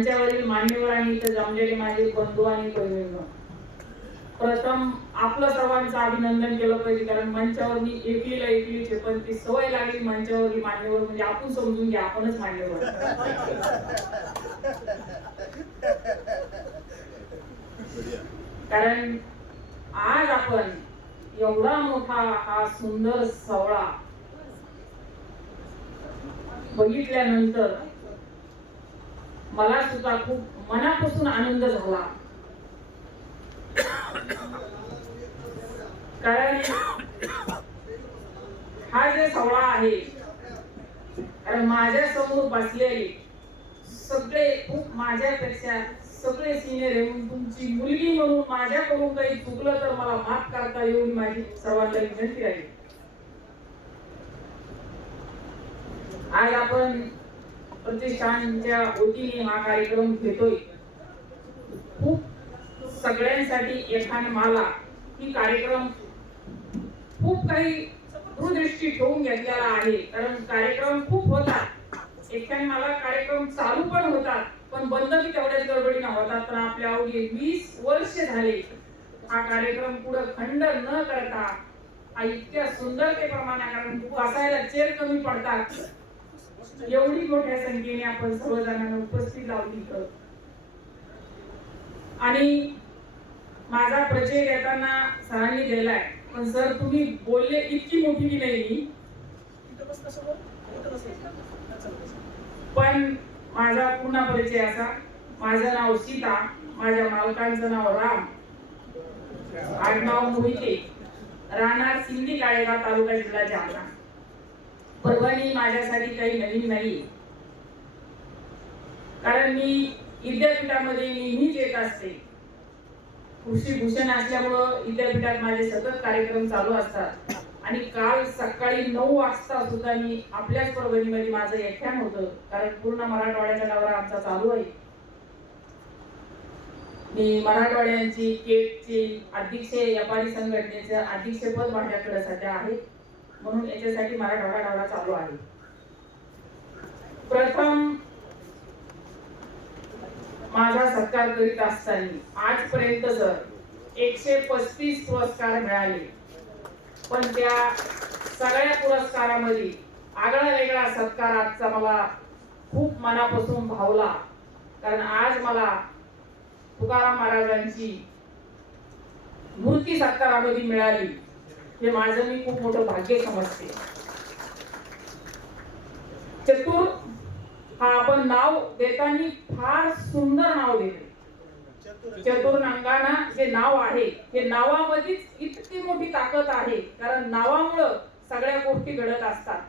मंचावरील मान्यवर आणि इथे जमलेले माझे बंधू आणि बहिणींनो, प्रथम आपलं सर्वांचं अभिनंदन केलं पाहिजे, कारण मंचावर मी एकलीचे, पण ती सवय लागली मंचावरली मान्यवर म्हणजे आपण समजून घ्या आपणच मान्यवर. कारण आज आपण एवढा मोठा हा सुंदर सोहळा बघितल्यानंतर मला सुद्धा खूप मनापासून आनंद झाला. कारण हा जे सोहळा आहे, कारण माझ्या समोर बसलेले सगळे खूप माझ्यापेक्षा सगळे सिनियर आहे. तुमची मुलगी म्हणून माझ्याकडून काही चुकलं तर मला माफ करता येऊन माझी सर्वांना विनंती आहे. आज आपण प्रतिष्ठानच्या वतीने हा कार्यक्रम घेतोय. खूप सगळ्यांसाठी एखाद माला ही कार्यक्रम खूप काही दूरदृष्टी ठेवून घेतलेला आहे. कारण कार्यक्रम खूप होतात, एखाद मला कार्यक्रम चालू पण होतात, पण बंद बी तेवढ्याच गडबडीने होतात. पण आपल्या अवघे 20 वर्ष झाले हा कार्यक्रम पुढे खंड न करता हा इतक्या सुंदरतेप्रमाणे, कारण बसायला चेअर कमी पडतात, एवढी मोठ्या संख्येने आपण सर्वजणांना उपस्थित लावली. आणि माझा परिचय देताना सरांनी दिलाय, पण सर तुम्ही बोलले इतकी मोठी की नाही, पण माझा पूर्ण परिचय असा, माझं नाव सीता, माझ्या मालकांचं नाव राम, आडनाव मोहिते, राहणार सिंधी काळेगाव, तालुका जिल्हा जालना. परभणी माझ्यासाठी काही नवीन नाही, कारण मी विद्यापीठामध्ये नेहमीच येत असते. कृषी भूषण असल्यामुळं विद्यापीठात माझे सतत कार्यक्रम चालू असतात. आणि काल सकाळी 9 वाजता सुद्धा मी आपल्याच परभणीमध्ये माझं व्याख्यान होतं, कारण पूर्ण मराठवाड्याचा दौरा आमचा चालू आहे. मी मराठवाड्यांची केटची अध्यक्ष, व्यापारी संघटनेचे अध्यक्षपद माझ्याकडे सध्या आहे, म्हणून याच्यासाठी मराठवाडा दौरा चालू आहे. प्रथम माझा सत्कार करीत असताना आजपर्यंत जर 135 पुरस्कार मिळाले, पण त्या सगळ्या पुरस्कारामध्ये आगळा वेगळा सत्कार आजचा मला खूप मनापासून भावला. कारण आज मला तुकाराम महाराजांची मूर्ती सत्कारामध्ये मिळाली, हे माझं मी खूप मोठं भाग्य समजते. चतुर हा आपण नाव देताना फार सुंदर नाव देते. चतुर्नांगाना जे नाव आहे, हे नावामध्येच इतकी मोठी ताकद आहे, कारण नावामुळं सगळ्या गोष्टी घडत असतात.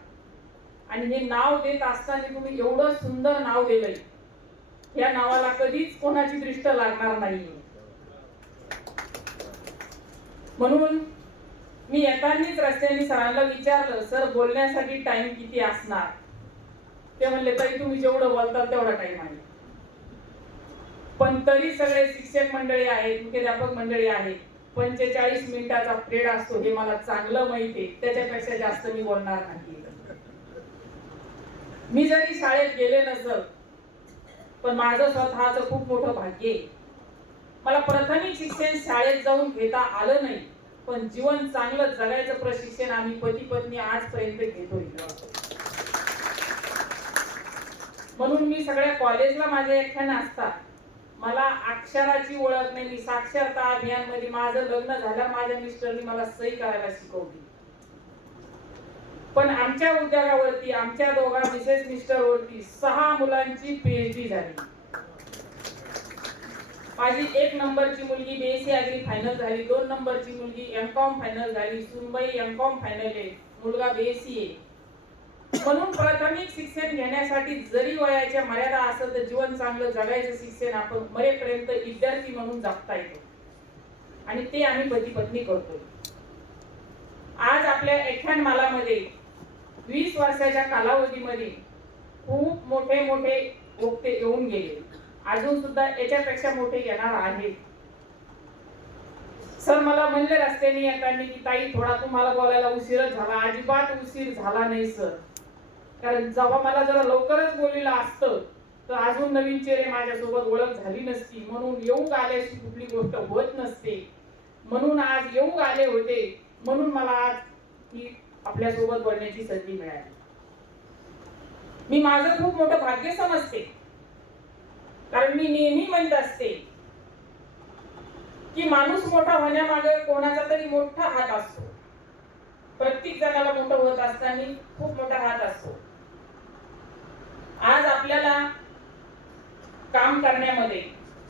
आणि हे नाव देत असताना तुम्ही एवढं सुंदर नाव दिलंय, या नावाला कधीच कोणाची दृष्ट लागणार नाही. म्हणून मी येतानीच रस्त्याने सरांना विचारलं, सर बोलण्यासाठी टाइम किती असणार? ते म्हणले, ताई तुम्ही जेवढं बोलताल तेवढा टाइम आहे. पण तरी सगळे शिक्षक मंडळी आहेत, मुख्याध्यापक मंडळी आहेत, 45 मिनिटाचा पिरियड असतो हे मला चांगलं माहिती आहे. त्याच्यापेक्षा जास्त मी बोलणार नाही. मी जरी शाळेत गेले नसत, पण माझं स्वतःचं खूप मोठं भाग्य आहे. मला प्राथमिक शिक्षण शाळेत जाऊन घेता आलं नाही, पण जीवन चांगलं जगायचं प्रशिक्षण आम्ही पती पत्नी आजपर्यंत घेतोय. म्हणून मी सगळ्या कॉलेजला माझे व्याख्यान असतात. मला अक्षराची ओळख नाही. मी साक्षरता अभियान मध्ये माझं लग्न झालं, माझ्या मिस्टरनी मला सही करायला शिकवली. पण आमच्या उद्योगावरती आमच्या दोघा मिसेस मिस्टर वरती 6 मुलांची पीएचडी झाली. माझी 1 नंबरची मुलगी बीएससी ऍग्री फायनल झाली, 2 नंबरची मुलगी एमकॉम फायनल झाली, सुनबाई एमकॉम फायनल आहे, मुलगा बीएससी आहे. म्हणून प्राथमिक शिक्षण घेण्यासाठी जरी वयाच्या मर्यादा असेल तर जीवन चांगलं जगायचं शिक्षण आपण मरेपर्यंत विद्यार्थी म्हणून जगता येतो, आणि ते आम्ही पती पत्नी करतोय. आज आपल्या व्याख्यानमालामध्ये 20 वर्षाच्या कालावधीमध्ये खूप मोठे मोठे वक्ते येऊन गेले, अजून सुद्धा याच्यापेक्षा मोठे येणार आहेत. सर मला म्हणले रस्त्याने येताना की ताई थोडा तुम्हाला बोलायला उशीरच झाला. अजिबात उशीर झाला नाही सर, कारण जेव्हा मला जरा लवकरच बोललेलं असतं तर अजून नवीन चेहरे माझ्यासोबत ओळख झाली नसती, म्हणून येऊ आल्याशी कुठली गोष्ट होत नसते, म्हणून आज येऊ आले होते, म्हणून मला आज ही आपल्यासोबत बोलण्याची संधी मिळाली. मी माझं खूप मोठं भाग्य समजते, कारण मी नेहमी म्हणत असते की माणूस मोठा होण्यामागे कोणाचा तरी मोठा हात असतो. प्रत्येक जणाला मोठं होत असताना खूप मोठा हात असतो. आज आपल्याला काम करण्यामध्ये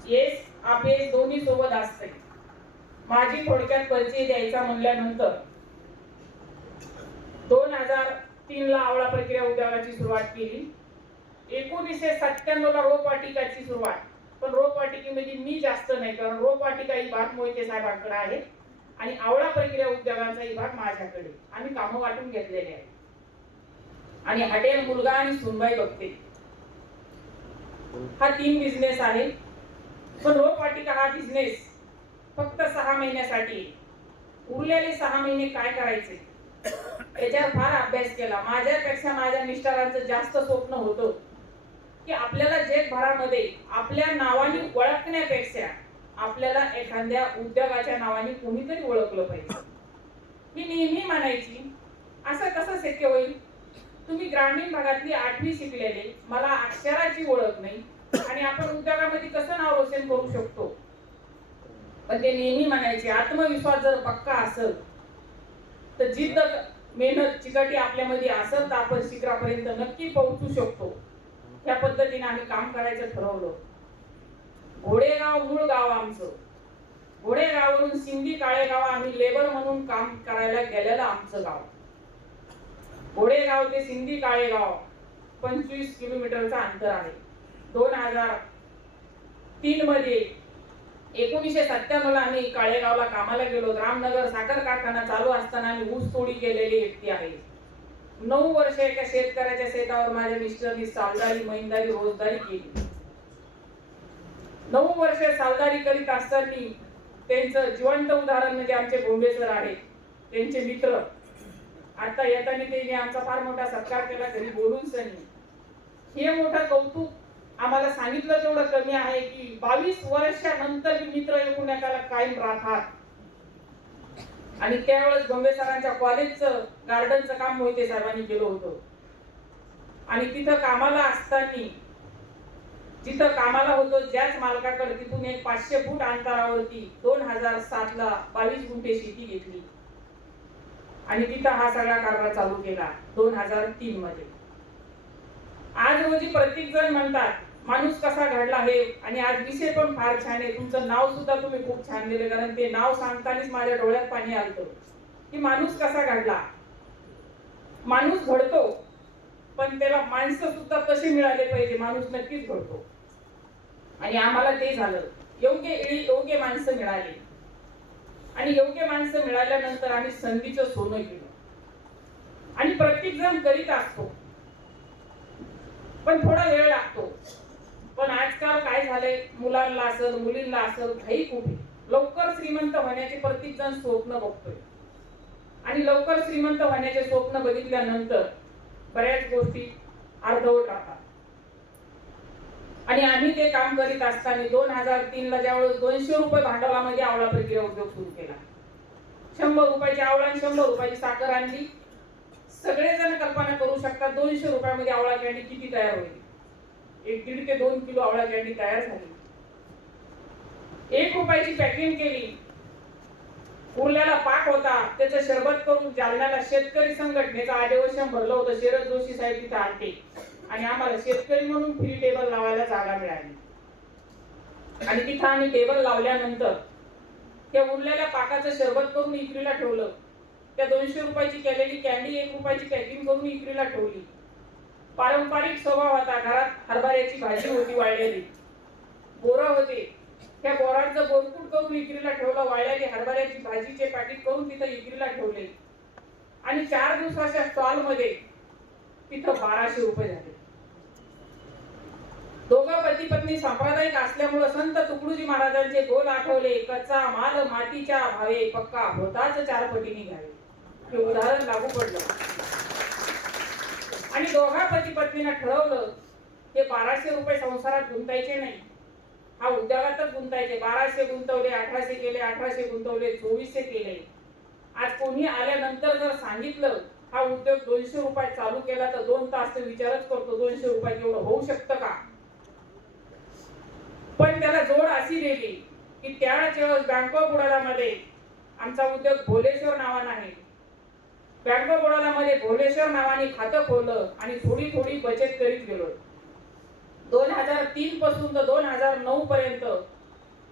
येस अपयश दोन्ही सोबत असते. माझी थोडक्यात परिचय द्यायचा म्हणल्यानंतर 2003 ला आवळा प्रक्रिया उद्योगाची सुरुवात केली. 1997 ला रोपवाटिकाची सुरुवात. पण रोपवाटिकेमध्ये मी जास्त नाही, कारण रोपवाटिका ही भाग मोहिते साहेबांकडे आहे आणि आवळा प्रक्रिया उद्योगाचा ही भाग माझ्याकडे. आम्ही कामं वाटून घेतलेले आहे आणि हॉटेल मुलगा आणि सुनबाई बघते. हा 3 बिझनेस आहे. पण रोपवाटिका हा बिझनेस फक्त 6 महिन्यासाठी. उरलेले 6 महिने काय करायचे याच्यावर फार अभ्यास केला. माझ्यापेक्षा माझ्या मिस्टरांचं जास्त स्वप्न होतं की आपल्याला जगभरामध्ये आपल्या नावाने ओळखण्यापेक्षा आपल्याला एखाद्या उद्योगाच्या नावाने कोणीतरी ओळखलं पाहिजे. मी नेहमी म्हणायची असं कसं शक्य होईल? तुम्ही ग्रामीण भागातली 8वी शिकलेले, मला अक्षराची ओळख नाही आणि आपण उद्योगामध्ये कसं नाव रोशन करू शकतो? पण ते नेहमी म्हणायचे आत्मविश्वास जर पक्का असेल तर जिद्द मेहनत चिकाटी आपल्यामध्ये असेल तर आपण शिखरापर्यंत नक्की पोहोचू शकतो. त्या पद्धतीने आम्ही काम करायचं ठरवलं. घोडेगाव मूळ गाव आमचं. घोडेगाववरून सिंधी काळेगाव आम्ही लेबर म्हणून काम करायला गेलेलं आमचं गाव. घोडेगाव ते सिंधी काळेगाव 25 किलोमीटरचं अंतर आहे. 2003 मध्ये 1997 ला आम्ही काळेगावला कामाला गेलो. रामनगर साखर कारखाना चालू असताना आम्ही ऊस तोडी केलेली व्यक्ती आहे. 9 वर्ष एका शेतकऱ्याच्या शेतावर माझ्या मिस्टरनी सालदारी महिंदारी रोजदारी केली. 9 वर्ष सालदारी करीत असताना त्यांचं जिवंत उदाहरण म्हणजे आमचे बोंबे सर आहेत, त्यांचे मित्र. आता येताना त्यांनी आमचा फार मोठा सत्कार केला घरी बोलून सनी. हे मोठं कौतुक आम्हाला सांगितलं तेवढं कमी आहे की 22 वर्षानंतर मित्र एकमेकाला कायम राहतात. आणि त्यावेळेस बोंबे सरांच्या कॉलेजचं गार्डनचं काम मोहिते साहेबांनी केलं होतं. आणि तिथं कामाला असताना जिथं कामाला होतो ज्याच मालकाकडे तिथून एक 500 फूट अंतरावरती 2007 ला 22 गुंठे शेती घेतली आणि तिथं हा सगळा कारभार चालू केला 2003 मध्ये. आज रोजी प्रत्येक जण म्हणतात माणूस कसा घडला हे, आणि आज विषय पण फार छान आहे. तुमचं नाव सुद्धा तुम्ही खूप छान दिलं, कारण ते नाव सांगतानाच माझ्या डोळ्यात पाणी आलं की माणूस कसा घडला. माणूस घडतो पण त्याला माणसं सुद्धा कशी मिळाले पाहिजे. माणूस नक्कीच घडतो आणि आम्हाला ते झालं. योग्य वेळी योग्य माणसं मिळाली आणि योग्य माणसं मिळाल्यानंतर आम्ही संधीचं सोनं केलं. आणि प्रत्येक जण करीत असतो पण थोडा वेळ लागतो. पण आजकाल काय झालंय, मुलांना असेल मुलींना असेल घाई कुठे, लवकर श्रीमंत होण्याचे प्रत्येक जण स्वप्न बघतोय आणि लवकर श्रीमंत होण्याचे स्वप्न बघितल्यानंतर बऱ्याच गोष्टी अर्धवट राहतात. आणि आम्ही ते काम करीत असताना 2003 ला ज्यावेळेस 200 रुपये भांडवलामध्ये आवळा प्रक्रिया उद्योग सुरू केला. 100 रुपयाची आवळा आणि 100 रुपयाची साखर आणली. सगळेजण कल्पना करू शकतात 200 रुपयामध्ये आवळा कॅन्डी किती तयार होईल. 1.5 ते 2 किलो आवळा कॅन्डी तयार झाली. 1 रुपयाची पॅकिंग केली. उरलेला पाक होता त्याचं शरबत करून जालन्याला शेतकरी संघटनेचं अधिवेशन भरलं होतं. शरद जोशी साहेब तिथे आले आणि आम्हाला शेतकरी म्हणून फ्री टेबल लावायला जागा मिळाली. आणि तिथं आम्ही टेबल लावल्यानंतर त्या उरलेल्या पाकाचं शरबत करून इकरीला ठेवलं. त्या 200 रुपयाची केलेली कॅन्डी 1 रुपयाची पॅकिंग करून इकरीला ठेवली. पारंपरिक स्वभाव होता. घरात हरभऱ्याची भाजी होती वाळलेली, बोरं होते, त्या बोरांचं बोरकूट करून इकरीला ठेवलं. वाळलेली हरभऱ्याची भाजीचे पॅकेट करून तिथं इकरीला ठेवले आणि 4 दिवसाच्या स्टॉल मध्ये तिथं 1200 रुपये झाले. दोघं पती पत्नी सांप्रदायिक असल्यामुळे संत तुकडोजी महाराजांचे बोल आठवले, कच्चा माल मातीच्या भावे पक्का होताच 4 पटीने घ्यावे. हे उदाहरण लागू पडलं आणि दोघा पती पत्नीने ठरवलं हे 1200 रुपये संसारात गुंतायचे नाही, हा उद्योगातच गुंतायचे. 1200 गुंतवले, 1800 केले, 1800 गुंतवले, 2400 केले. आज कोणी आल्यानंतर जर सांगितलं हा उद्योग 200 रुपयात चालू केला तर 2 तास तर विचारच करतो 200 रुपयात एवढं होऊ शकतं का. पण त्याला जोड अशी दिली की त्याच वेळेस बँक ऑफ बडोदामध्ये आमचा उद्योग भोलेश्वर नावानं आहे. बँक ऑफ बडोदामध्ये भोलेश्वर नावाने खातं खोललं आणि थोडी थोडी बचत करीत गेलो. 2003 पासून तर 2009 पर्यंत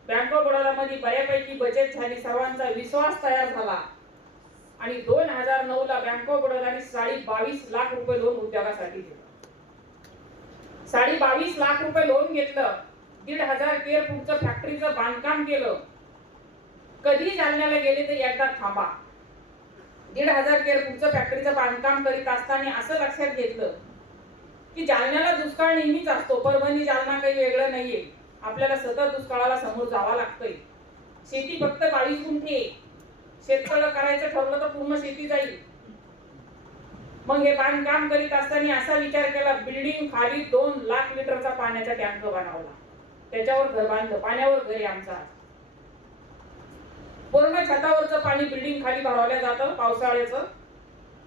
बँक ऑफ बडोदामध्ये बऱ्यापैकी बचत झाली, सर्वांचा विश्वास तयार झाला आणि 2009 ला बँक ऑफ बडोदाने 22.5 लाख रुपये लोन उद्योगासाठी दिलं. 22.5 लाख रुपये लोन घेतलं. 1,500 स्क्वेअर फूटचं फॅक्टरीचं बांधकाम केलं. कधी जालन्याला गेले तर एकदा थांबा. 1,500 स्क्वेअर फूटचं फॅक्टरीचं बांधकाम करीत असताना असं लक्षात घेतलं की जालन्याला दुष्काळ नेहमीच असतो. परभणी जालना काही वेगळं नाहीये. आपल्याला सतत दुष्काळाला समोर जावं लागतंय. शेती फक्त 22 गुंठे, शेततळं करायचं ठरलं तर पूर्ण शेती जाईल. मग हे बांधकाम करीत असताना असा विचार केला, बिल्डिंग खाली 2 लाख लिटरचा पाण्याचा टँक बनवला, त्याच्यावर घर बांधलं. पाण्यावर घर आहे आमचा. पूर्ण छतावरचं पाणी बिल्डिंग खाली भरवल्या जातं पावसाळ्याचं.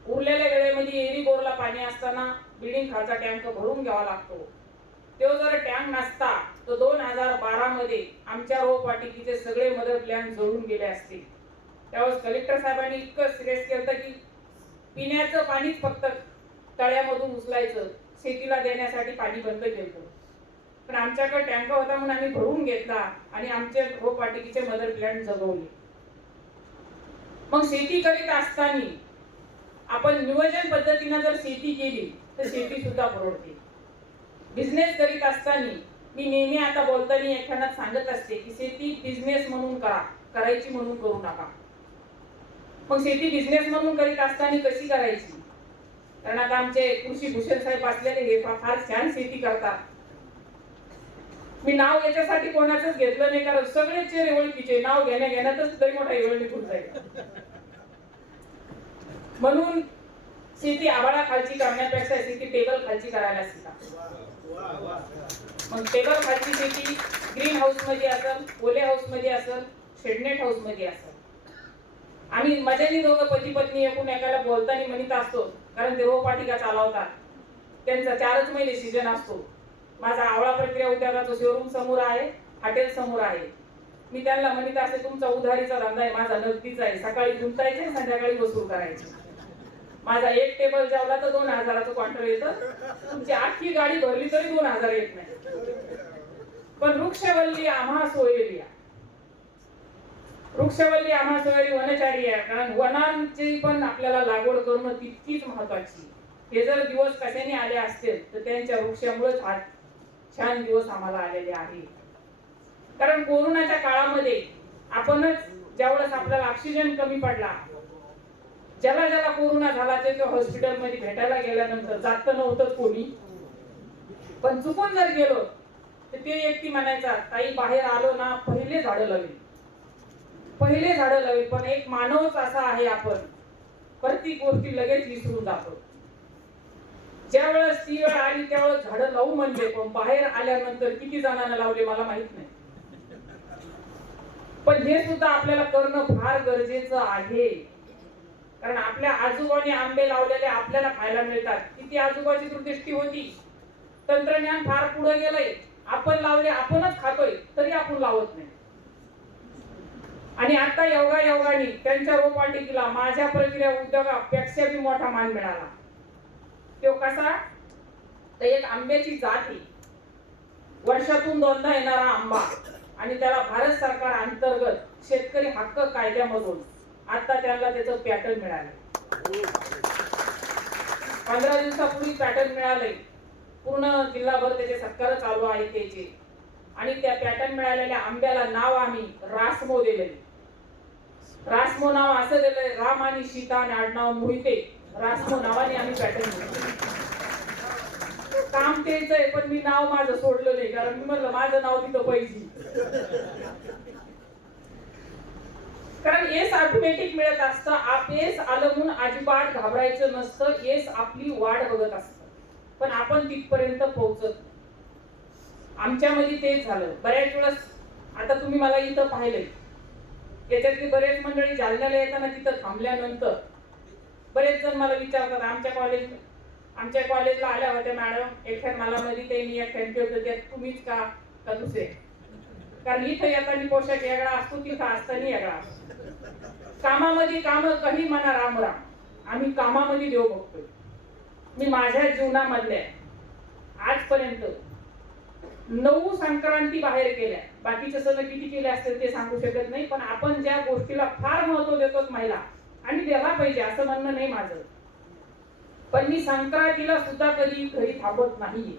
उरलेल्या वेळेमध्ये एरी बोरला पाणी असताना बिल्डिंग खालचा टँक भरून घ्यावा लागतो. तो जर टँक नसता तर 2012 मध्ये आमच्या रोपवाटिकेचे सगळे मदर प्लॅन जळून गेले असते. त्यावेळेस कलेक्टर साहेबांनी इतकं सिरियस केलं की पिण्याचं पाणीच फक्त तळ्यामधून उचलायचं, शेतीला देण्यासाठी पाणी बंद केलं. पण आमच्याकडे टँक होता म्हणून आम्ही भरून घेतला आणि आमचे रोपवाटिकेचे मदर प्लॅन जगवले. मग शेती करीत असताना आपण नियोजन पद्धतीने जर शेती केली तर शेती सुद्धा परवडते. बिझनेस करीत असताना मी नेहमी आता बोलताना एखाद्या सांगत असते की शेती बिझनेस म्हणून करा, करायची म्हणून करू नका. मग शेती बिझनेस म्हणून करीत असताना कशी करायची? कारण आता आमचे कृषी भूषण साहेब असलेले हे फार छान शेती करतात. मी नाव याच्यासाठी कोणाचंच घेतलं नाही, कारण सगळे चेहरे ओळखीचे. नाव घेण्यातच लई मोठा एवढ निघून जाईल. म्हणून शेती आभाळा खालची करण्यापेक्षा शेती टेबल खालची करायला शिका. मग टेबल खालची शेती ग्रीन हाऊस मध्ये असेल, ओले हाऊस मध्ये असेल, शेडनेट हाऊस मध्ये असेल. आम्ही मजानी दोघं पती पत्नी एकूण एकाला बोलताना म्हणत असतो, कारण ते रोपवाटिका चालवतात. त्यांचा 4च महिने सीजन असतो. माझा आवळा प्रक्रिया उद्योगाचं शोरूम समोर आहे, हॉटेल समोर आहे. मी त्यांना म्हणत असते तुमचा उधारीचा धंदा आहे, माझा नगदीचा आहे. सकाळी गुंतायचे, संध्याकाळी वसूल करायचे. माझा एक टेबल जेवला तर 2,000चं क्वार्टर येतं. तुमची आखी गाडी भरली तरी 2,000 येत नाही. पण वृक्षवल्ली आम्हा सोयरी, वृक्षवल्ली आम्हा सोयरी वनचारी आहे. कारण वनांची पण आपल्याला लागवड करणं तितकीच महत्वाची. हे जर दिवस कशाने आले असतील तर त्यांच्या वृक्षामुळेच आज छान दिवस आम्हाला आलेले आहे. कारण कोरोनाच्या काळामध्ये आपणच ज्यावेळेस आपल्याला ऑक्सिजन कमी पडला, ज्याला ज्याला कोरोना झाला ते हॉस्पिटल मध्ये भेटायला गेल्यानंतर जात नव्हतं कोणी. पण चुकून जर गेलो तर ते व्यक्ती म्हणायचा, ताई बाहेर आलो ना पहिले झाडं लावेल, पहिले झाडं लावेल. पण एक मानवच असा आहे, आपण प्रत्येक गोष्टी लगेच विसरून जातो. ज्या वेळेस ती वेळ आली त्यावेळेस झाडं लावू म्हणजे, पण बाहेर आल्यानंतर किती जणांना लावले मला माहित नाही. पण हे सुद्धा आपल्याला करणं फार गरजेचं आहे. कारण आपल्या आजोबांनी आंबे लावलेले आपल्याला खायला मिळतात. किती आजोबाची दूरदृष्टी होती. तंत्रज्ञान फार पुढे गेलंय. आपण लावले, आपणच खातोय, तरी आपण लावत नाही. आणि आता योगायोगाने त्यांच्या रोपवाटिकेला माझ्या प्रक्रिया उद्योगापेक्षा बी मोठा मान मिळाला. तो कसा? तर एक आंब्याची जात आहे, वर्षातून 2दा येणारा आंबा, आणि त्याला भारत सरकार अंतर्गत शेतकरी हक्क कायद्यामधून आता त्यांना त्याचं पॅटर्न मिळालं. 15 दिवसापूर्वी पॅटर्न मिळालंय. पूर्ण जिल्हाभर त्याचे सत्कार चालू आहे त्याचे. आणि त्या पॅटर्न मिळालेल्या आंब्याला नाव आम्ही रासमो दिले. रासमो नाव असं दिलंय, राम आणि सीता आणि आडनाव मोहिते, रासमो नावाने आम्ही पॅटर्न दिलं. काम तेच आहे, पण मी नाव माझं सोडलं नाही, कारण मी म्हणलं माझं नाव तिथं पाहिजे. कारण येस ऑटोमॅटिक मिळत असतं. येस आलं म्हणून अजिबात घाबरायचं नसतं. येस आपली वाट बघत असतं, पण आपण तिथपर्यंत पोहोचत. आमच्यामध्ये तेच झालं बऱ्याच वेळेस. आता तुम्ही मला इथं पाहिलंय, याच्यातली बरेच मंडळी जालन्याला येताना तिथं थांबल्यानंतर बरेच जण मला विचारतात, आमच्या कॉलेजला आल्या होत्या मॅडम, एकट्या मला मध्ये ते मी एक होतं त्यात तुम्हीच का दुसरे? कारण इथं येताना पोशाख वेगळा असतो, तिथं असताना वेगळा असतो. कामामध्ये काम काही म्हणा राम राम, आम्ही कामामध्ये देव बघतोय. मी माझ्या जीवनामधल्या आजपर्यंत 9 संक्रांती बाहेर केल्या. बाकीचे सण किती केले असतील ते सांगू शकत नाही, पण आपण ज्या गोष्टीला फार महत्व देतो महिला, आणि द्यायला पाहिजे असं म्हणणं नाही माझं, पण मी संक्रांतीला सुद्धा कधी घरी थांबत नाहीये.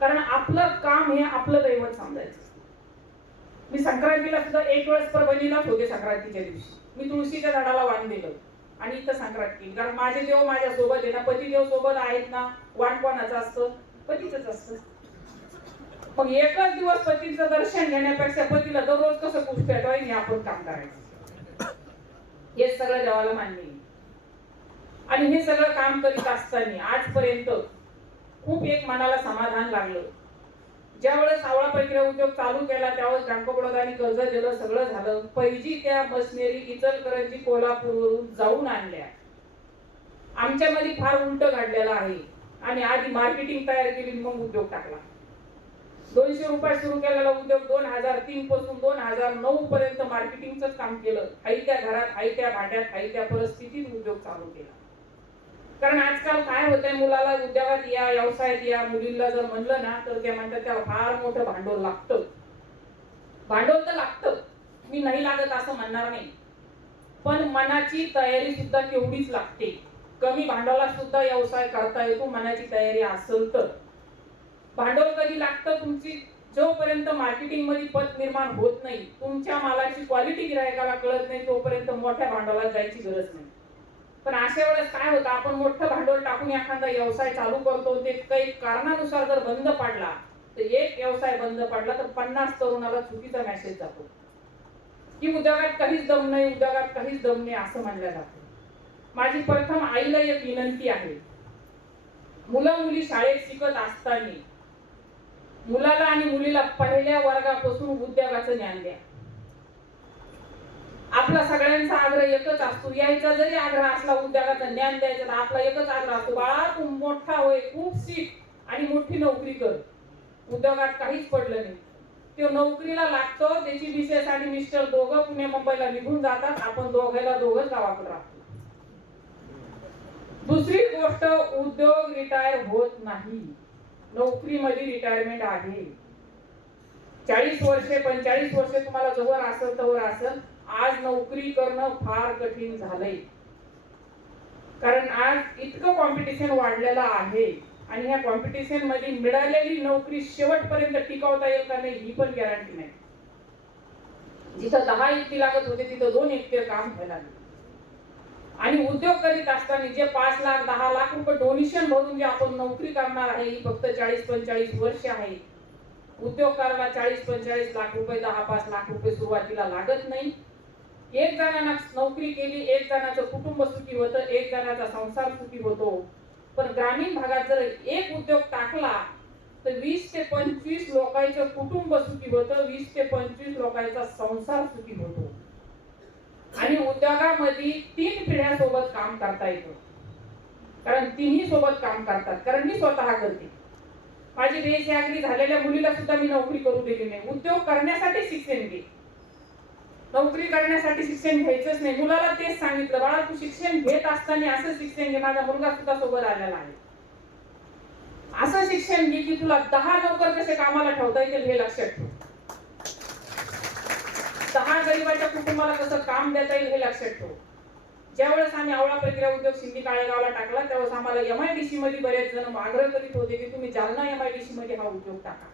कारण आपलं काम हे आपलं दैवत समजायचं. मी संक्रांतीला सुद्धा एक वेळेस परभणीलाच होते. संक्रांतीच्या दिवशी मी तुळशीच्या झाडाला वाण दिलं आणि इथं संक्रांती, कारण माझे देव माझ्या सोबत आहे ना, पतिदेव सोबत आहेत ना, वाण कोणाचं असतं? पतीचंच असतं. मग एकच दिवस पतीचं दर्शन घेण्यापेक्षा पतीला दररोज कसं खुश पेटवायचं हे आपण काम करायचं, हे सगळं देवाला मान्य आहे. आणि हे सगळं काम करीत असताना आजपर्यंत खूप एक मनाला समाधान लागलं. ज्यावेळेस सावळा प्रक्रिया उद्योग चालू केला त्यावेळेस बँक बडोदाने कर्ज दिलं, सगळं झालं. पैजी त्या मशिनरी इचलकरंजी कोल्हापूरवरून जाऊन आणल्या. आमच्यामध्ये फार उलट घडलेलं आहे. आणि आधी मार्केटिंग तयार केली, मग उद्योग टाकला. 200 रुपये सुरू केलेला उद्योग 2003 पासून 2009 पर्यंत मार्केटिंगच काम केलं. हायत्या घरात, हायत्या भाड्यात, हायत्या परिस्थितीत उद्योग चालू केला. कारण आजकाल काय होतंय, मुलाला उद्योगात या, व्यवसायात या, मुलीला जर म्हणलं ना तर ते म्हणतात त्याला फार मोठं भांडवल लागतं. भांडवल तर लागतं, मी नाही लागत असं म्हणणार नाही, पण मनाची तयारी सुद्धा तेवढीच लागते. कमी भांडवलात सुद्धा व्यवसाय करता येतो, मनाची तयारी असेल तर. भांडवल कधी लागतं? तुमची जोपर्यंत मार्केटिंग मध्ये पत निर्माण होत नाही, तुमच्या मालाची क्वालिटी गिरायकाला कळत नाही, तोपर्यंत मोठ्या भांडवलात जायची गरज नाही. पण अशा वेळेस काय होतं, आपण मोठं भांडवल टाकून एखादा व्यवसाय चालू करतो, ते काही कारणानुसार जर बंद पडला तर एक व्यवसाय बंद पडला तर 50 तरुणाला चुकीचा मेसेज जातो की उद्योगात काहीच दम नाही, उद्योगात काहीच दम नाही असं म्हणलं जातं. माझी प्रथम आईला एक विनंती आहे, मुलं मुली शाळेत शिकत असताना मुलाला आणि मुलीला पहिल्या वर्गापासून उद्योगाचं ज्ञान द्या. आपला सगळ्यांचा आग्रह एकच असतो, यायचा जरी आग्रह असला उद्योगाचं ज्ञान द्यायचं तर आपला एकच आग्रह असतो, बाळा तू मोठा होय, खूप शिक आणि मोठी नोकरी कर. उद्योगात काहीच पडलं नाही, तो नोकरीला लागतो, त्याची मिसेस आणि मिस्टर दोघं पुणे मुंबईला निघून जातात, आपण दोघंच गावाकडे राहतो. दुसरी गोष्ट, उद्योग रिटायर होत नाही, नोकरीमध्ये रिटायरमेंट आहे. 40 वर्षे 45 वर्षे तुम्हाला जवळ असेल तवर असेल, आज नोकरी करणं फार कठीण झालंय. कारण आज इतकं कॉम्पिटिशन वाढलेलं आहे आणि ह्या कॉम्पिटिशन मध्ये मिळालेली नोकरी शेवटपर्यंत टिकवता येईल का नाही ही पण गॅरंटी नाही. जिथं 10 व्यक्ती लागत होते तिथं 2 व्यक्ती काम व्हायला लागले. आणि उद्योग करीत असताना जे 5 लाख 10 लाख रुपये डोनेशन भरून जे आपण नोकरी करणार आहे ही फक्त 40-45 वर्ष आहे. उद्योग करायला 40-45 लाख रुपये 10-5 लाख रुपये सुरुवातीला लागत नाही. एक जणांना नोकरी केली, एक जणाचं कुटुंब सुखी होतं, एक जणाचा संसार सुखी होतो. पण ग्रामीण भागात जर एक उद्योग टाकला तर 20 ते 25 लोकांचं कुटुंब सुखी होतं, 20 ते 25 लोकांचा संसार सुखी होतो. आणि उद्योगामध्ये 3 पिढ्या सोबत काम करता येतं, कारण तिन्ही सोबत काम करतात. कारण मी स्वतः करते, माझी बेचाकरी झालेल्या मुलीला सुद्धा मी नोकरी करू दिली नाही. उद्योग करण्यासाठी शिक्षण घे, नोकरी करण्यासाठी शिक्षण घ्यायचंच नाही. मुलाला तेच सांगितलं, बाळा तू शिक्षण घेत असताना असं शिक्षण घे, माझा मुलगा सुद्धा सोबत आलेला आहे, असं शिक्षण घे की तुला 10 नोकर कसे कामाला ठेवता येतील हे लक्षात ठेव, 10 गरीबाच्या कुटुंबाला कसं काम देता येईल हे लक्षात ठेव. ज्यावेळेस आम्ही आवळा प्रक्रिया उद्योग सिंधी काळेगावला टाकला त्यावेळेस आम्हाला MIDC मध्ये बरेच जण आग्रह करीत होते की तुम्ही जालना MIDC मध्ये हा उद्योग टाका.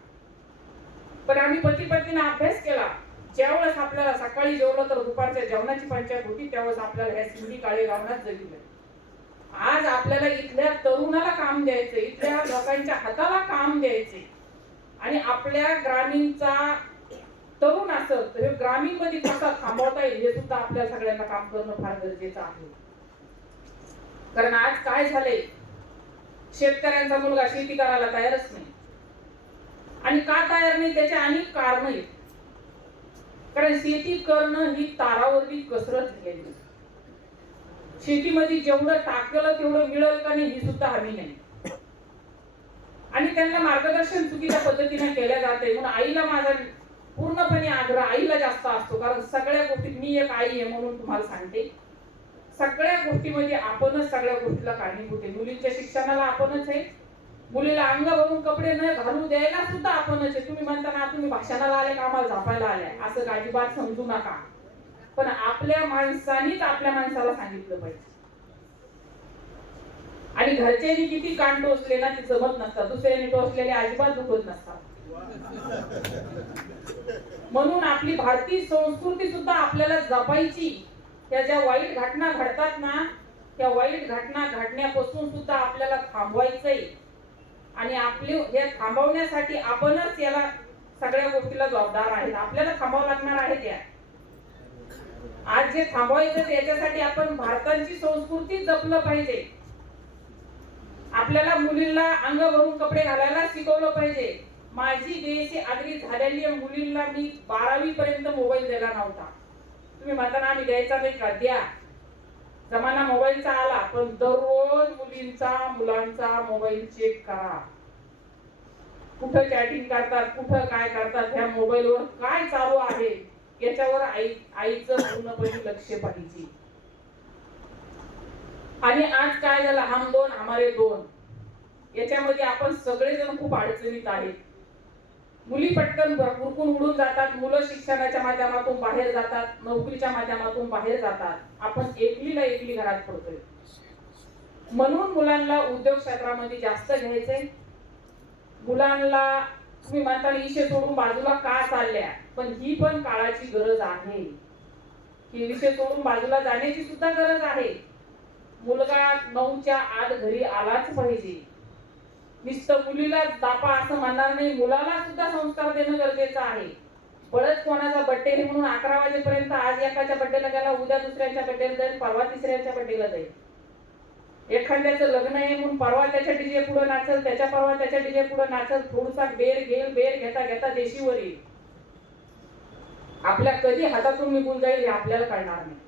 पण आम्ही पती पत्नीने अभ्यास केला. ज्यावेळेस आपल्याला सकाळी जेवलं तर दुपारच्या जेवणाची पंचायत होती, त्यावेळेस आपल्याला ह्या सिंधी काळेगावनाच जगिलं. आज आपल्याला इथल्या तरुणाला काम द्यायचं, इथल्या लोकांच्या हाताला काम द्यायचे आणि आपल्या ग्रामीणचा तरुण असत तर ग्रामीण मध्ये कसा थांबवता येईल हे सुद्धा आपल्या सगळ्यांना काम करणं फार गरजेचं आहे. कारण आज काय झालंय, शेतकऱ्यांचा मुलगा शेती करायला तयारच नाही. आणि का तयार नाही त्याचे अनेक कारण आहेत. कारण शेती करणं ही तारावरली कसरत झालेली. शेतीमध्ये जेवढं टाकलं तेवढं मिळेल का नाही ही सुद्धा हमी नाही. आणि त्यांना मार्गदर्शन चुकीच्या पद्धतीने केल्या जाते. म्हणून आईला माझा पूर्णपणे आग्रह आईला जास्त असतो. कारण सगळ्या गोष्टीत मी एक आई आहे म्हणून तुम्हाला सांगते, सगळ्या गोष्टीमध्ये आपणच सगळ्या गोष्टीला कारणीभूत आहे. मुलींच्या शिक्षणाला आपणच आहे, मुलीला अंग भरून कपडे न घालू द्यायला सुद्धा आपणच आहे. तुम्ही म्हणता ना तुम्ही भाषणाला आले का आम्हाला झापायला आल्या, असं अजिबात समजू नका. पण आपल्या माणसानीच आपल्या माणसाला सांगितलं पाहिजे. आणि घरच्यांनी किती कान टोचले ना ते जमत नसतात, दुसऱ्यांनी टोचलेले अजिबात दुखत नसतात. म्हणून आपली भारतीय संस्कृती सुद्धा आपल्याला जपायची. त्या ज्या वाईट घटना घडतात ना त्या वाईट घटना घडण्यापासून सुद्धा आपल्याला थांबवायचंय. आणि आपले हे थांबवण्यासाठी आपणच याला सगळ्या गोष्टीला जबाबदार आहेत. आपल्याला थांबावं लागणार आहे. त्या आज जे थांबवायचं याच्यासाठी आपण भारताची संस्कृती जपलं पाहिजे. आपल्याला मुलींना अंग भरून कपडे घालायला शिकवलं पाहिजे. माझी देशी आगरी झालेली मुलींना मी 12वी पर्यंत मोबाईल दिला नव्हता. तुम्ही म्हणताना आम्ही द्यायचा नाही का, द्या. जमाना मोबाईलचा आला, पण दररोज मुलांचा मोबाईल चेक करा. कुठं चॅटिंग करतात, कुठं काय करतात, ह्या मोबाईलवर काय चालू आहे याच्यावर आईचं पूर्णपणे लक्ष पाहिजे. आणि आज काय झालं, हम दोन हमारे दोन, याच्यामध्ये आपण सगळेजण खूप अडचणीत आहेत. मुली पटकन भरपूर उडून जातात, मुलं शिक्षणाच्या माध्यमातून बाहेर जातात, नोकरीच्या माध्यमातून बाहेर जातात. आपण एकली घरात पडतोय. म्हणून मुलांना उद्योग क्षेत्रामध्ये जास्त घ्यायचंय. मुलांना तुम्ही म्हणता विषय सोडून बाजूला का चालल्या, पण ही पण काळाची गरज आहे की विषय सोडून बाजूला जाण्याची सुद्धा गरज आहे. मुलगा 9च्या आत घरी आलाच पाहिजे. नुसतं मुलीला दापा असं म्हणणार नाही, मुलाला सुद्धा संस्कार देणं गरजेचं आहे. परत कोणाचा बर्थडे आहे म्हणून 11 वाजेपर्यंत आज एकाच्या बर्थडेला गेला, उद्या दुसऱ्याच्या बर्थडेला जाईल, परवा तिसऱ्याच्या बर्थडेला जाईल. एखाद्याचं लग्न आहे म्हणून परवा त्याच्या डीजे पुढे नाचल, त्याच्या परवा त्याच्या डीजे पुढे नाचल, थोडासा बेर घेता घेता देशीवर येईल. आपल्या कधी हातातून निघून जाईल हे आपल्याला कळणार नाही.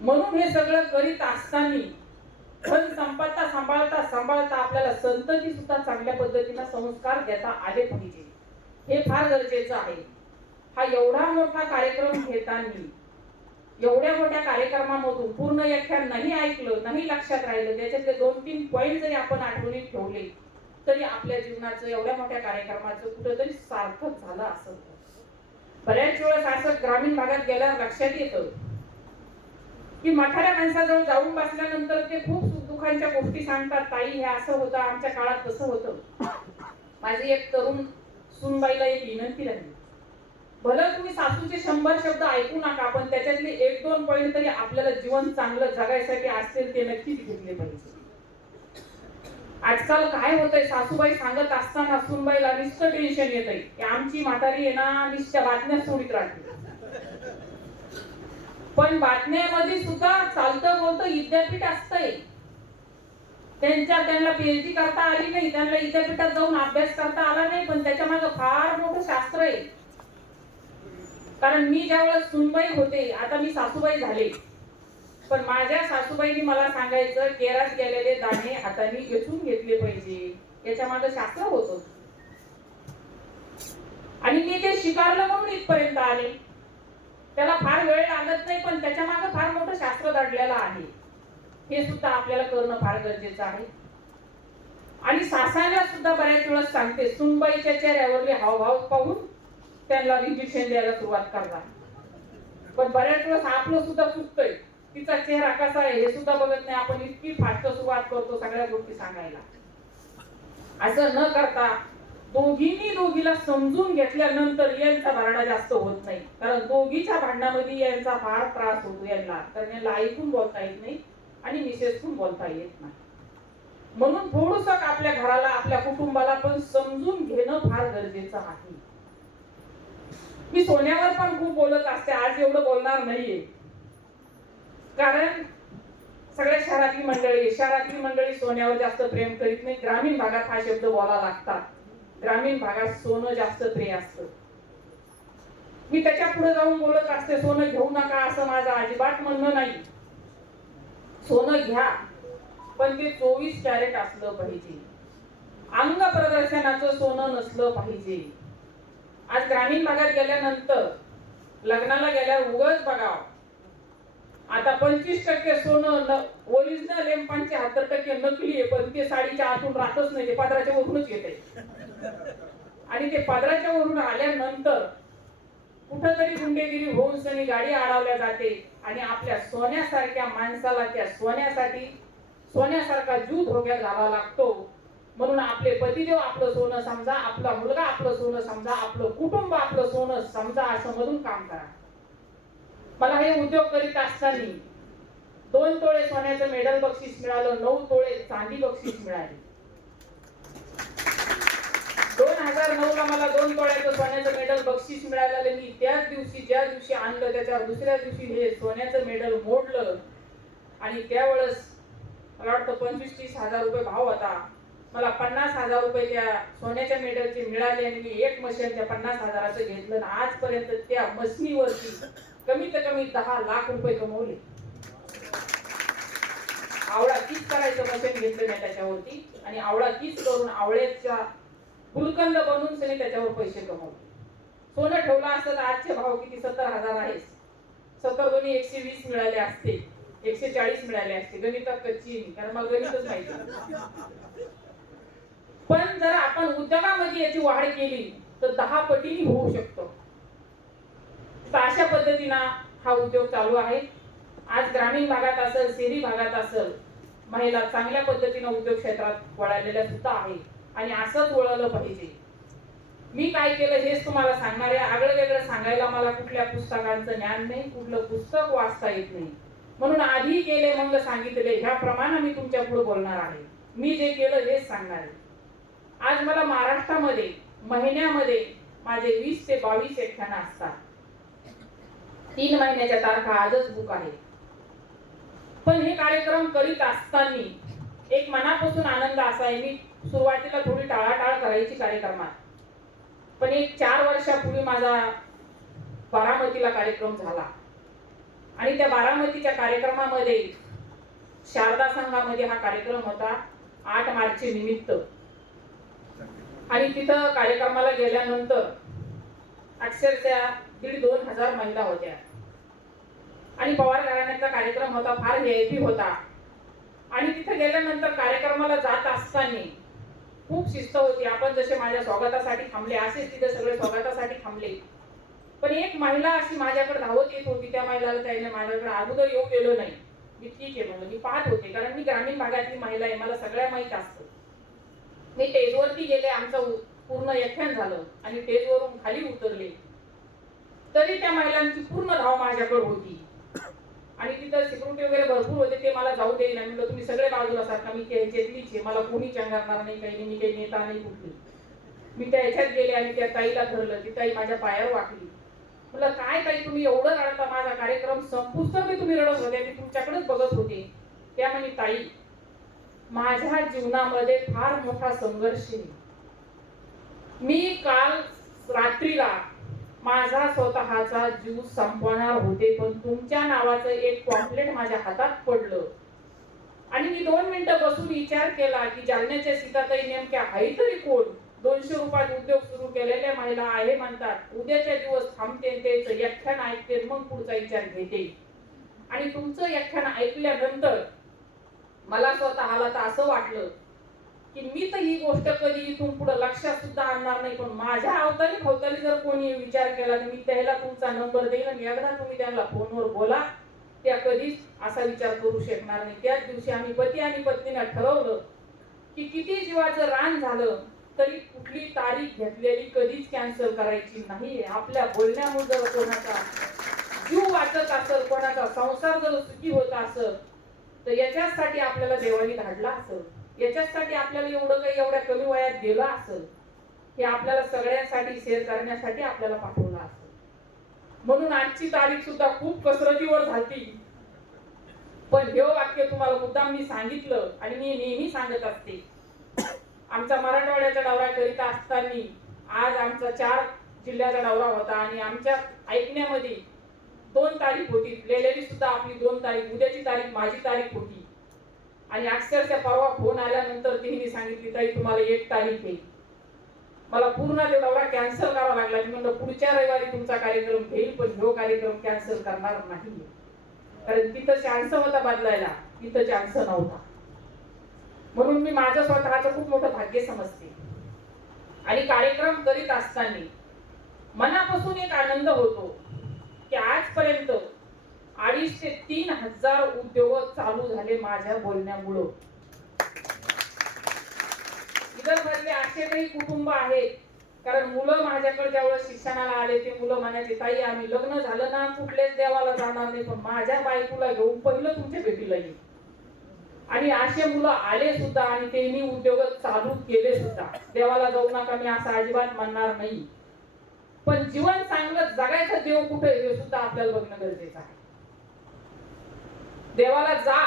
म्हणून हे सगळं करीत असताना धन संपत्ता सांभाळता आपल्याला संतती सुद्धा चांगल्या पद्धतीने संस्कार देता आले पाहिजे. हे फार गरजेचं आहे. हा एवढा मोठा कार्यक्रम घेताना एवढ्या मोठ्या कार्यक्रमामधून पूर्ण व्याख्यान नाही ऐकलं, नाही लक्षात राहिलं, त्याच्यातले 2-3 पॉइंट जरी आपण आठवणीत ठेवले तरी आपल्या जीवनाचं एवढ्या मोठ्या कार्यक्रमाचं कुठेतरी सार्थक झालं असं. बऱ्याच वेळेस असं ग्रामीण भागात गेल्यावर लक्षात येतं की म्हाताऱ्या माणसाजवळ जाऊन बसल्यानंतर ते खूप सुखदुःखांच्या गोष्टी सांगतात. ताई हे असं होतं, आमच्या काळात तसं होतं. माझी एक तरुण सुनबाईला एक विनंती राहिली, भलं तुम्ही सासूचे 100 शब्द ऐकू नका, पण त्याच्यातले 1-2 पॉइंट तरी आपल्याला जीवन चांगलं जगायसाठी असतील ते नक्कीच घेतले पाहिजे. आजकाल काय होतंय, सासूबाई सांगत असताना सुनबाईला नुसतं टेन्शन येतंय की आमची म्हातारी आहे ना नुसत्या बातम्या सोडीत राहते. पण बातम्यामध्ये सुद्धा चालतं बोलतं विद्यापीठ असतंय. त्यांना पीएचडी करता आली नाही, त्यांना विद्यापीठात जाऊन अभ्यास करता आला नाही, पण त्याच्या मागे फार मोठं शास्त्र आहे. कारण मी ज्यावेळेस सुनबाई होते, आता मी सासूबाई झाले, पण माझ्या सासूबाईंनी मला सांगायचं केरात गेलेले दाणे हाताने वेचून घेतले पाहिजे, याच्या मागे शास्त्र होतं. आणि मी ते स्वीकारलं म्हणून इथपर्यंत आले. त्याला फार वेळ लागत नाही, पण त्याच्या मागे फार मोठं शास्त्र दडलेलं आहे. हे सुद्धा आपल्याला करणं फार गरजेचं आहे. आणि सासाला सुद्धा बऱ्याच वेळेस सांगते, सुनबाईच्या चेहऱ्यावरले हावभाव पाहून त्यांना इंजेक्शन द्यायला सुरुवात करतात. पण बऱ्याच वेळेस आपलं सुद्धा चुकतंय, तिचा चेहरा कसा आहे हे सुद्धा बघत नाही. आपण इतकी फास्ट सुरुवात करतो सगळ्या गोष्टी सांगायला. असं न करता दोघीला समजून घेतल्यानंतर यांचा भांडणा जास्त होत नाही. कारण दोघीच्या भांडणामध्ये यांचा फार त्रास होतो यांना, कारण यांना ऐकून बोलता येत नाही आणि निषेधून बोलता येत नाही. म्हणून थोडंसं आपल्या घराला आपल्या कुटुंबाला पण समजून घेणं फार गरजेचं आहे. मी सोन्यावर पण खूप बोलत असते, आज एवढं बोलणार नाहीये, कारण सगळ्या शहरातली मंडळी सोन्यावर जास्त प्रेम करीत नाही. ग्रामीण भागात हा शब्द बोलायला लागतात. ग्रामीण भागात सोनं जास्त प्रिय असतं. मी त्याच्या पुढे जाऊन बोलत असते, सोनं घेऊ नका असं माझं अजिबात म्हणणं नाही. सोनं घ्या, पण ते 24 कॅरेट असलं पाहिजे. अंग प्रदर्शनाचं सोनं नसलं पाहिजे. आज ग्रामीण भागात गेल्यानंतर लग्नाला गेल्यावर उगाच बघावं, आता 25% सोनं ओरिजिनल एम 75% नकली आहे, पण ते साडीच्या आतून राहतच नाही, ते पदराच्या वरूनच येते. आणि ते पदराच्या वरून आल्यानंतर कुठंतरी गुंडेगिरी होऊन सनी गाडी अडवल्या जाते आणि आपल्या सोन्यासारख्या माणसाला त्या सोन्यासाठी सोन्यासारखा जीव धोक्यात घालावा लागतो. म्हणून आपले पतिदेव आपलं सोनं समजा, आपला मुलगा आपलं सोनं समजा, आपलं कुटुंब आपलं सोनं समजा, असं म्हणून काम करा. मला हे उद्योग करीत असताना 2 तोळे सोन्याचं मेडल बक्षीस मिळालं, 9 तोळे चांदी बक्षीस मिळाली. 2009 ला मला 2 तोळ्याचं सोन्याचं मेडल बक्षीस मिळालेलं. मी त्याच दिवशी ज्या दिवशी आणलं त्याच्या दुसऱ्या दिवशी हे सोन्याचं मेडल मोडलं आणि त्यावेळेस मला वाटतं 25-30 हजार रुपये भाव होता. मला 50 हजार रुपये त्या सोन्याच्या मेडलचे मिळाले आणि मी एक मशीन त्या 50 हजाराचं घेतलं. आजपर्यंत त्या मशीनीवरती कमीत कमी 10 लाख रुपये कमवले. आवळा कीच करायचं मशीन घेतलं मी त्याच्यावरती आणि आवळा कीच करून आवळ्याच्या गुलकंद बनवून सनी त्याच्यावर पैसे कमवले. सोनं ठेवलं असतं तर आजचे भाव किती? 70,000 आहे. 70 दोन्ही 120 मिळाले असते, 140 मिळाले असते. गणितात कच्ची नाही, कारण मला गणितच माहिती. पण जर आपण उद्योगामध्ये याची वाढ केली तर 10 पटीने होऊ शकतो. तर अशा पद्धतीनं हा उद्योग चालू आहे. आज ग्रामीण भागात असेल, शहरी भागात असेल, महिला चांगल्या पद्धतीने उद्योग क्षेत्रात वळालेल्या सुद्धा आहे आणि असंच वळलं पाहिजे. मी काय केलं हेच तुम्हाला सांगणार आहे. आगळं वेगळं सांगायला मला कुठल्या पुस्तकांचं ज्ञान नाही, कुठलं पुस्तक वाचता येत नाही. म्हणून आधी केले मग सांगितले, ह्याप्रमाणे मी तुमच्या पुढे बोलणार आहे. मी जे केलं हेच सांगणार आहे. आज मला महाराष्ट्रामध्ये महिन्यामध्ये माझे 20 ते 22 व्याख्यान असतात. 3 महिन्याच्या तारखा आजच बुक आहे. पण हे कार्यक्रम करीत असताना एक मनापासून आनंद असा आहे. मी सुरुवातीला थोडी टाळाटाळ करायची कार्यक्रमात, पण एक 4 वर्षापूर्वी माझा बारामतीला कार्यक्रम झाला आणि त्या बारामतीच्या कार्यक्रमामध्ये शारदा संघामध्ये हा कार्यक्रम होता 8 मार्चचे निमित्त. आणि तिथं कार्यक्रमाला गेल्यानंतर अक्षरशः 1,500-2 हजार महिला होत्या आणि पवार घराण्याचा कार्यक्रम होता, फार व्हीआयपी होता. आणि तिथे गेल्यानंतर कार्यक्रमाला जात असताना खूप शिस्त होती. आपण जसे माझ्या स्वागतासाठी थांबले असेच तिथे सगळे स्वागतासाठी थांबले. पण एक महिला अशी माझ्याकडे धावत येत होती. त्या महिलाला त्याने माझ्याकडे अगोदर येऊ दिलं नाही. मी ठीक आहे म्हणलं, मी पाहत होते, कारण मी ग्रामीण भागातली महिला आहे, मला सगळ्या माहीत असतं. मी स्टेजवरती गेले, आमचं पूर्ण व्याख्यान झालं आणि स्टेजवरून खाली उतरले तरी त्या महिलांची पूर्ण धाव माझ्याकडे होती. आणि तिथं सिक्युरिटी वगैरे भरपूर होते, ते मला जाऊ दे नाही. म्हणलं तुम्ही सगळे बाजूला सारखा, मी त्यांच्यातलीच आहे, मला कोणी चंगारणार नाही, काही नाही, मी काही नेता नाही कुठली. मी त्या ह्याच्यात गेले आणि त्या ताईला धरलं. ती ताई माझ्या पायावर वाकली. म्हणलं काय ताई तुम्ही एवढं रडता, माझा कार्यक्रम संपूस तर मी तुम्ही रडत होते, मी तुमच्याकडेच बघत होते. त्या म्हणे ताई माझ्या जीवनामध्ये फार मोठा संघर्ष आहे. मी काल रात्रीला माझा स्वतःचा जीव संपवणार होते, पण तुमच्या नावाचं एक पॉम्पलेट माझ्या हातात पडलं आणि मी 2 मिनिटं बसून विचार केला की जालन्याच्या सीताताई नेमक्या आहे तरी कोण? 200 रुपयात उद्योग सुरू केलेल्या महिला आहे म्हणतात, उद्याच्या दिवस थांबते, त्याचं व्याख्यान ऐकते, मग पुढचा विचार घेते. आणि तुमचं व्याख्यान ऐकल्यानंतर मला स्वतःला तर असं वाटलं की मी तर ही गोष्ट कधी इथून पुढे लक्षात सुद्धा आणणार नाही, पण माझ्या अवतारी भोवताली जर कोणी विचार केला तर मी त्याला तुमचा नंबर देईल आणि एकदा तुम्ही त्यांना फोनवर बोला, त्या कधीच असा विचार करू शकणार नाही. त्याच दिवशी आम्ही पती आणि पत्नीने ठरवलं की किती जीवाचं रान झालं तरी कुठली तारीख घेतलेली कधीच कॅन्सल करायची नाही. आपल्या बोलण्यामुळे जर कोणाचा जीव वाचत असेल, कोणाचा संसार जर सुखी होत असेल, तर याच्यासाठी आपल्याला देवानी धाडला असेल, याच्यासाठी आपल्याला एवढं काही एवढ्या कमी वयात गेलं असेल, हे आपल्याला सगळ्यांसाठी शेअर करण्यासाठी आपल्याला पाठवलं असेल. म्हणून आजची तारीख सुद्धा खूप कसरतीवर झाली. पण हे वाक्य तुम्हाला मुद्दाम मी सांगितलं आणि मी नेहमी सांगत असते आमचा मराठवाड्याचा दौरा करीत असताना आज आमचा 4 जिल्ह्याचा दौरा होता आणि आमच्या ऐकण्यामध्ये 2 तारीख होती, लिहिलेली सुद्धा आपली 2 तारीख, उद्याची तारीख माझी तारीख होती. आणि अक्षरशः परवा फोन आल्यानंतर तिने सांगितली ताई तुम्हाला 1 तारीख आहे. मला पूर्ण ते दौरा कॅन्सल करावा लागला. मी म्हणलं पुढच्या रविवारी तुमचा कार्यक्रम घेईल, पण जो कार्यक्रम कॅन्सल करणार नाही, कारण तिथं चान्स होता बदलायला, तिथं चान्स नव्हता. म्हणून मी माझं स्वतःचं खूप मोठं भाग्य समजते. आणि कार्यक्रम करीत असताना मनापासून एक आनंद होतो की आजपर्यंत 2,500 ते 3,000 उद्योग चालू झाले माझ्या बोलण्यामुळं. विदर्भातले असे काही कुटुंब आहेत, कारण मुलं माझ्याकडे ज्यावेळेस शिक्षणाला आले ते मुलं म्हणायचे ताई आम्ही लग्न झालं ना कुठल्याच देवाला जाणार नाही, पण माझ्या बायकोला घेऊन पहिलं तुमच्या भेटीला येईल. आणि असे मुलं आले सुद्धा आणि त्यांनी उद्योग चालू केले सुद्धा. देवाला जाऊ नका मी असं अजिबात म्हणणार नाही, पण जीवन चांगलं जगायचं देव कुठे हे सुद्धा आपल्याला बघणं गरजेचं आहे. देवाला जा,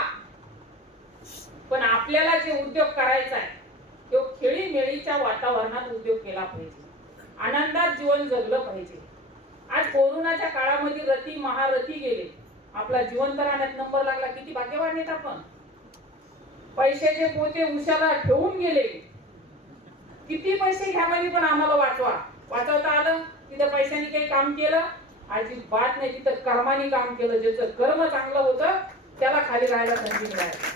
पण आपल्याला जे उद्योग करायचा आहे तो खेळीमेळीच्या वातावरणात उद्योग केला पाहिजे, आनंदात जीवन जगलं पाहिजे. आज कोरोनाच्या काळामध्ये रती महारथी गेले, आपला जिवंत राहण्यात नंबर लागला. किती भाग्यवान आहेत आपण. पैशाचे पोते उशाला ठेवून गेले, किती पैसे घ्या म्हणे पण आम्हाला वाचवता आलं. तिथं पैशाने काही काम केलं अजिबात नाही, तिथं कर्माने काम केलं. ज्याचं कर्म चांगलं होतं त्याला खाली राहायला संधी मिळाली.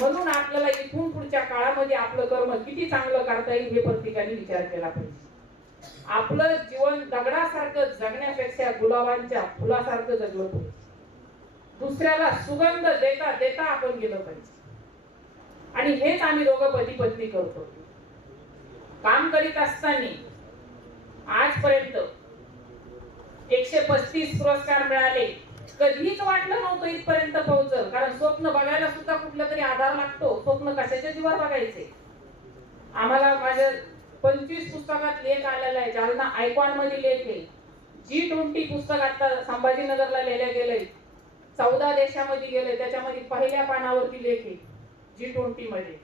म्हणून आपल्याला इथून पुढच्या काळामध्ये आपलं कर्म किती चांगलं करता येईल हे प्रत्येकाने विचार केला पाहिजे. आपलं जीवन दगडासारखं जगण्यापेक्षा गुलाबांच्या फुलासारखं जगलं पाहिजे. दुसऱ्याला सुगंध देता देता आपण गेलं पाहिजे. आणि हेच आम्ही दोघं पती पत्नी करतो. काम करीत असताना आजपर्यंत 135 पुरस्कार मिळाले. कधीच वाटलं नव्हतं इथपर्यंत पोहोचल, कारण स्वप्न बघायला सुद्धा कुठला तरी आधार लागतो. स्वप्न कशाच्या जीवावर बघायचे. आम्हाला माझ्या 25 पुस्तकात लेख आलेला आहे. जालना आयकॉन मध्ये लेख आहे. G20 पुस्तक आता संभाजीनगरला लिहिल्या गेलंय. 14 देशामध्ये गेले, त्याच्यामध्ये पहिल्या पानावरती लेख आहे G20 मध्ये.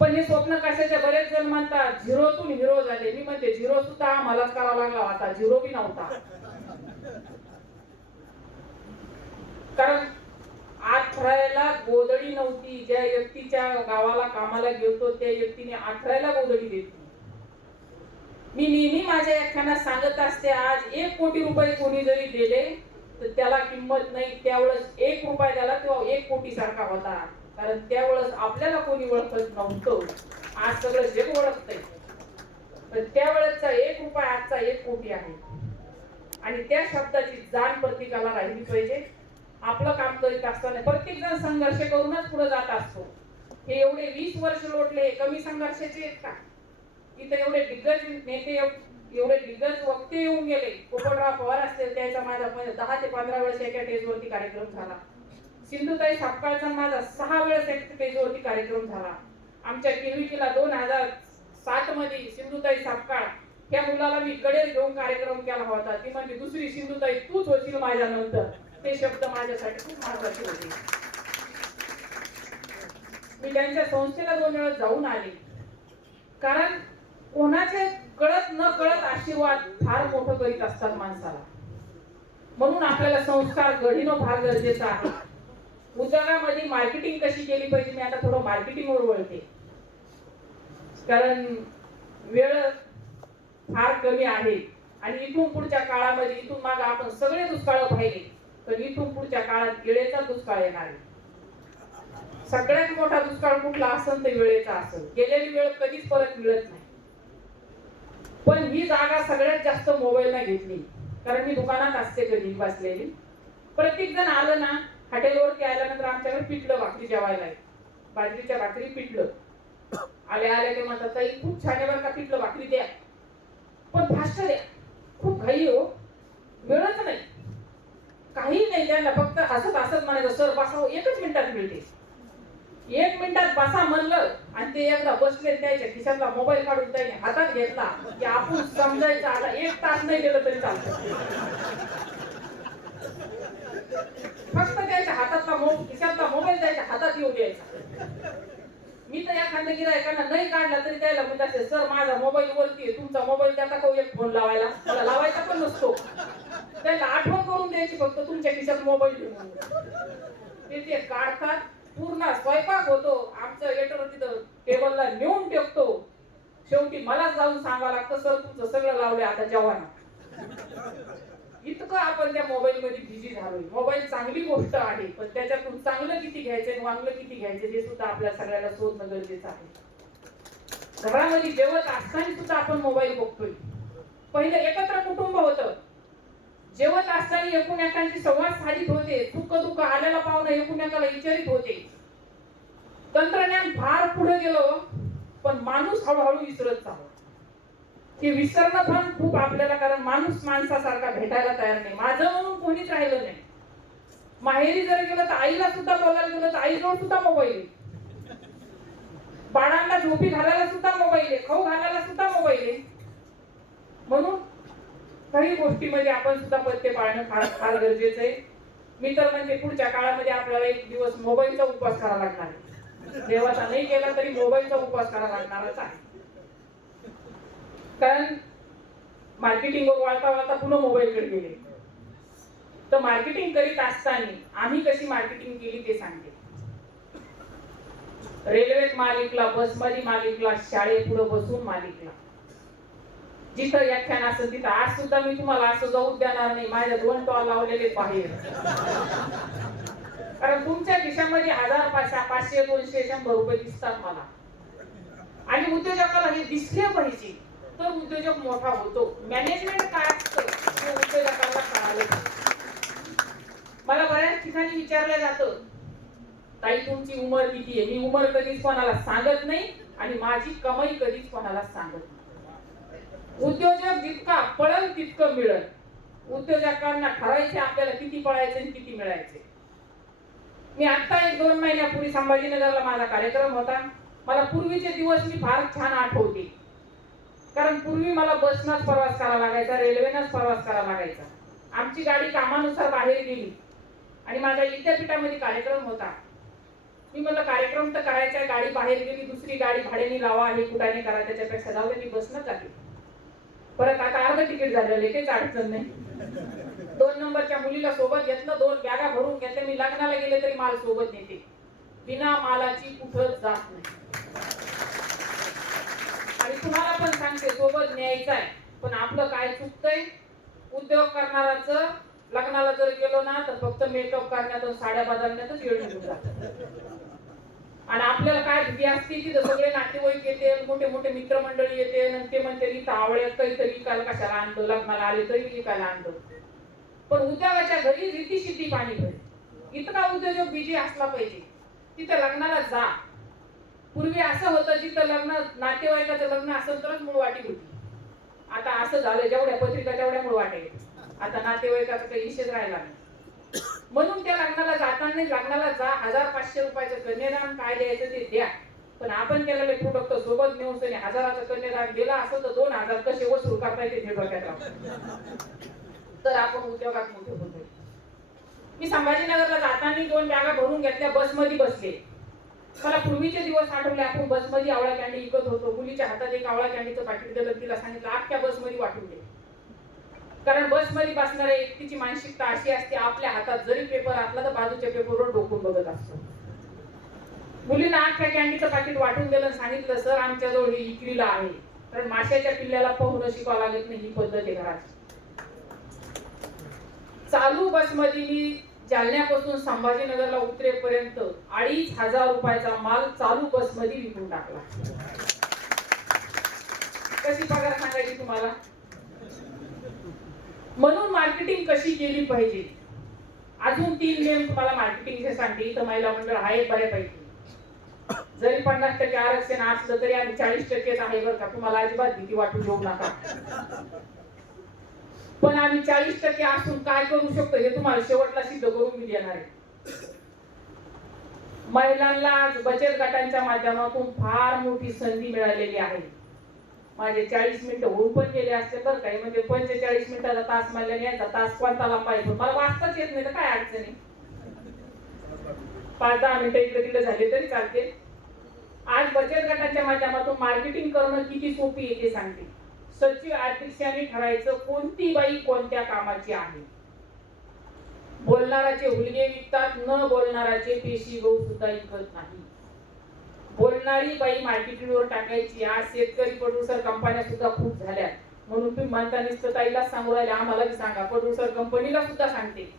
पण हे स्वप्न कशाचे. बरेच जण म्हणतात झिरोतून हिरो झाले. मी म्हणते झिरो सुद्धा मलाच करावा लागला होता, झिरो बी नव्हता. कारण अठरायला गोधडी नव्हती. ज्या व्यक्तीच्या गावाला कामाला गेलतो त्या व्यक्तीने 18ला गोधडी घेतली. मी नेहमी माझ्या एखाद्या सांगत असते आज 1 कोटी रुपये कोणी जरी दिले तर त्याला किंमत नाही. त्यावेळेस 1 रुपया द्याला तेव्हा 1 कोटी सारखा होता, कारण त्यावेळेस आपल्याला कोणी ओळखत नव्हतं. आज सगळं जग ओळखतंय. पण त्यावेळेसचा 1 रुपया आजचा 1 कोटी आहे. आणि त्या शब्दाची जाण प्रत्येकाला राहिली पाहिजे. आपलं काम करीत असताना प्रत्येक जण संघर्ष करूनच पुढे जात असतो. हे एवढे 20 वर्ष लोटले, कमी संघर्षाचे आहेत का? इथे एवढे दिग्गज नेते, एवढे दिग्गज वक्ते येऊन गेले. पोपटराव पवार असतील, त्याचा माझा 10 ते 15 वेळेस एका स्टेजवरती कार्यक्रम झाला. सिंधुताई सपकाळचा माझा 6 वेळेस एका स्टेजवरती कार्यक्रम झाला. आमच्या केविकीला 2007 मध्ये सिंधुताई सपकाळ त्या मुलाला मी कडे घेऊन कार्यक्रम केला होता. ती म्हणजे दुसरी सिंधुताई तूच होशील माझ्यानंतर. ते शब्द माझ्यासाठी खूप महत्त्वाचे होते. मी त्यांच्या संस्थेला 2 वेळा जाऊन आले, कारण कोणाचे कळत न कळत आशीर्वाद फार मोठं करीत असतात माणसाला. म्हणून आपल्याला संस्कार घडविणं फार गरजेचं आहे. उद्योगामध्ये मार्केटिंग कशी केली पाहिजे, मी आता थोडं मार्केटिंगवर वळते, कारण वेळ फार कमी आहे. आणि इथून पुढच्या काळामध्ये, इथून मागे आपण सगळे दुष्काळ पाहिले, तर इथून पुढच्या काळात वेळेचा दुष्काळ येणार आहे. सगळ्यात मोठा दुष्काळ कुठला असेल तर वेळेचा असेल. गेलेली वेळ कधीच परत मिळत नाही. पण ही जागा सगळ्यात जास्त मोबाईलला घेतली, कारण मी दुकानात असते कधी बसलेली. प्रत्येक जण आलं ना, हॉटेलवरती आल्यानंतर आमच्याकडे पिठलं भाकरी जेवायला आहे. बाजरीच्या भाकरी पिठलं. आल्या ते म्हणतात ताई खूप छान आहे बरं का, पिठलं भाकरी द्या, पण फास्ट द्या, खूप घाई हो, वेळच नाही. काही नाही, त्यांना फक्त हसत म्हणायचं सर बसा, 1च मिनिटात मिळते. 1 मिनिटात बसा म्हणलं आणि ते एकदा बसले, त्याच्या खिशातला मोबाईल काढून त्याने हातात घेतला की आपण समजायचं आता 1 तास नाही गेलं तरी चालतं. फक्त त्याच्या हातातला खिशातला मोबाईल त्याच्या हातात येऊ द्यायचा. मी तर एखाद्या गिरायकांना नाही काढला तरी त्याला म्हणत असेल, सर माझा मोबाईल वरती आहे, तुमचा मोबाईल त्याचा का एक फोन लावायला, मला लावायचा पण नसतो. त्याला आठवण करून द्यायची फक्त तुमच्या खिशात मोबाईल घेऊन. ते काढतात, पूर्ण स्वयंपाक होतो, आमचं लेटर तिथं टेबलला नेऊन ठेवतो. शेवटी मला जाऊन सांगावं लागतं, सर तुमचं सगळं लावलंय आता जेवण. इतकं आपण त्या मोबाईल मध्ये बिझी झालोय. मोबाईल चांगली गोष्ट आहे, पण त्याच्यातून चांगलं किती घ्यायचंय, वांगलं किती घ्यायचं हे सुद्धा आपल्या सगळ्याला शोधणं गरजेचं आहे. घरामध्ये जेवत असताना सुद्धा आपण मोबाईल बघतोय. पहिलं एकत्र कुटुंब होतं, जेवत असताना एकमेकांची संवाद साधित होते, सुख दुःख आलेला पाहुणा एकमेकाला विचारित होते. तंत्रज्ञान फार पुढे गेलो, पण माणूस हळूहळू विसरत चालला. हे विसरणं पण खूप आपल्याला, कारण माणूस माणसासारखा भेटायला तयार नाही. माझं म्हणून कोणीच राहिलं नाही. माहेरी जर गेलं तर आईला सुद्धा बोलायला गेलं तर आईजवळ सुद्धा मोबाईल आहे. बाळांना झोपी घालायला सुद्धा मोबाईल आहे, खाऊ घालायला सुद्धा मोबाईल आहे. म्हणून काही गोष्टीमध्ये आपण सुद्धा पथ्य पाळणं फार फार गरजेचं आहे. मी तर म्हणजे पुढच्या काळामध्ये आपल्याला एक दिवस मोबाईलचा उपवास करावा लागणार आहे. देवाचा नाही केला तरी मोबाईलचा उपवास करावा लागणारच आहे. कारण मार्केटिंगवर वाळता वाळता पुन्हा मोबाईलकडे गेले. तर मार्केटिंग करीत असताना आम्ही कशी मार्केटिंग केली ते सांगते. रेल्वेत मालिकला, बसमध्ये मालिकला, शाळेपुढे बसून मालिकला, जिथं व्याख्यान असेल तिथं. आज सुद्धा मी तुम्हाला असं जाऊ देणार नाही, माझ्या 2 टॉल लावलेले बाहेर. कारण तुमच्या खिशामध्ये 1000, 500, 200, 100 रुपये दिसतात मला. आणि उद्योजकाला हे दिसले पाहिजे तर उद्योजक मोठा होतो. मॅनेजमेंट काय असतं हे उद्योजकाला कळालं. मला बऱ्याच ठिकाणी विचारलं जातं, ताई तुमची उमर किती आहे? मी उमर कधीच कोणाला सांगत नाही आणि माझी कमाई कधीच कोणाला सांगत नाही. उद्योजक जितका पळल तितकं मिळेल. उद्योजकांना ठरायचे आपल्याला किती पळायचे आणि किती मिळायचे. मी आता 1-2 महिन्यापूर्वी संभाजीनगरला माझा कार्यक्रम होता. मला पूर्वीचे दिवस मी फार छान आठवते. कारण पूर्वी मला बसनंच प्रवास करावा लागायचा, रेल्वेनंच प्रवास करावा लागायचा. आमची गाडी कामानुसार बाहेर गेली आणि माझ्या विद्यापीठामध्ये कार्यक्रम होता. मी म्हणलं कार्यक्रम तर करायचा आहे, गाडी बाहेर गेली, दुसरी गाडी भाड्याने लावा, हे कुठाने करा, त्याच्यापेक्षा जाऊ दे मी बसनंच जाते. परत आता अर्ध तिकीट झालेलं, काहीच अडचण नाही. 2 नंबरच्या मुलीला सोबत घेतलं, 2 बॅगा भरून घेतल्या. मी लग्नाला गेले तरी माल सोबत नेते, बिना मालाची कुठंच जात नाही. आणि तुम्हाला पण सांगते, सोबत न्यायचं आहे. पण आपलं काय चुकतंय, उद्योग करणाराचं लग्नाला जर गेलो ना तर फक्त मेकअप करण्यात, साड्या बदलण्यातच वेळ निघून जातो. आणि आपल्याला काय भीती असते की सगळे नातेवाईक येते, मोठे मोठे मित्रमंडळी येते, आणि ते म्हणते इथं आवळ्यात काहीतरी विकायला कशाला आणतो, लग्नाला आले तरी विकायला आणतो. पण उद्योगाच्या घरी रीतीशिद्धी पाणी भरेल. इतका उद्योजक बिझी असला पाहिजे. तिथं लग्नाला जा. पूर्वी असं होतं, जिथं लग्न नातेवाईकाचं लग्न असेल तरच मुळवाटी होती. आता असं झालं, जेवढ्या पत्रिका तेवढ्या मुळवाट्या येतात. आता नातेवाईकाचा काही विषय राहिला नाही. म्हणून त्या लग्नाला जाताना लग्नाला जा, 1000-500 रुपयाचं कन्यादान काय द्यायचं ते द्या. पण आपण केलेले प्रोडक्ट सोबत नेऊन 1000चं कन्यादान दिला असं तर 2000 कसे वसूल करता येते हे डोक्यात राहतं. तर आपण उद्योगात मोठे होतो. मी संभाजीनगरला जाताना 2 बॅगा भरून घेतल्या, बसमध्ये बसले. मला पूर्वीचे दिवस आठवले. आपण बसमध्ये आवळा कॅन्डी विकत होतो. मुलीच्या हातात एक आवळा कॅन्डीचं पाकिट दिलं, तिला सांगितलं अख्ख्या बसमध्ये वाटून दे. कारण बसमध्ये बसणाऱ्या व्यक्तीची मानसिकता अशी असते, आपल्या हातात जरी पेपर असला तर बाजूच्या पेपरवर डोकून बघत असतो. मुलींना अख्ख्या कॅन्डीचं पाकिट वाटून दिलं, सांगितलं सर आमच्याजवळ ही विक्रीला आहे. कारण माशाच्या पिल्ल्याला पोहणं शिकावं लागत नाही, ही पद्धत आहे घराची. चालू बसमध्ये मी जालन्यापासून संभाजीनगरला उतरेपर्यंत 2500 रुपयाचा माल चालू बसमध्ये विकून टाकला. कशी पगार सांगायची तुम्हाला? म्हणून मार्केटिंग कशी केली पाहिजे. अजून 3 नेम तुम्हाला मार्केटिंगचे सांगते. इथं महिला मंडळ आहे बऱ्यापैकी. जरी 50% आरक्षण असलं तरी आम्ही 40%च आहे बरं का. तुम्हाला अजिबात भीती वाटू देऊ नका. पण आम्ही 40% असून काय करू शकतो हे तुम्हाला शेवटला सिद्ध करून मी देणार आहे. महिलांना बचत गटांच्या माध्यमातून फार मोठी संधी मिळालेली आहे. माझे 40 मिनिटं होऊन पण गेले असते बरं काही. म्हणजे 45 मिनिटाचा तास म्हणल्याने याचा तास कोणता लांब आहे, मला वाचताच येत नाही तर काय अडचणी. 5-10 मिनिटं इकडे तिकडे झाले तरी चालते. आज बचत गटाच्या माध्यमातून मार्केटिंग करणं किती सोपी आहे ते सांगते. सचिव अध्यक्षाने ठरायचं कोणती बाई कोणत्या कामाची आहे. बोलणाराचे हुलगे विकतात, न बोलणाराचे पेशी गहू सुद्धा विकत नाही. बोलणारी बाई मार्केटिंगवर टाकायची. आज शेतकरी प्रोड्युसर कंपन्या सुद्धा खूप झाल्या, म्हणून तुम्ही म्हणता नुसतं ताईला सांगू राहिले, आम्हाला बी सांगा. प्रोड्युसर कंपनीला सुद्धा सांगते,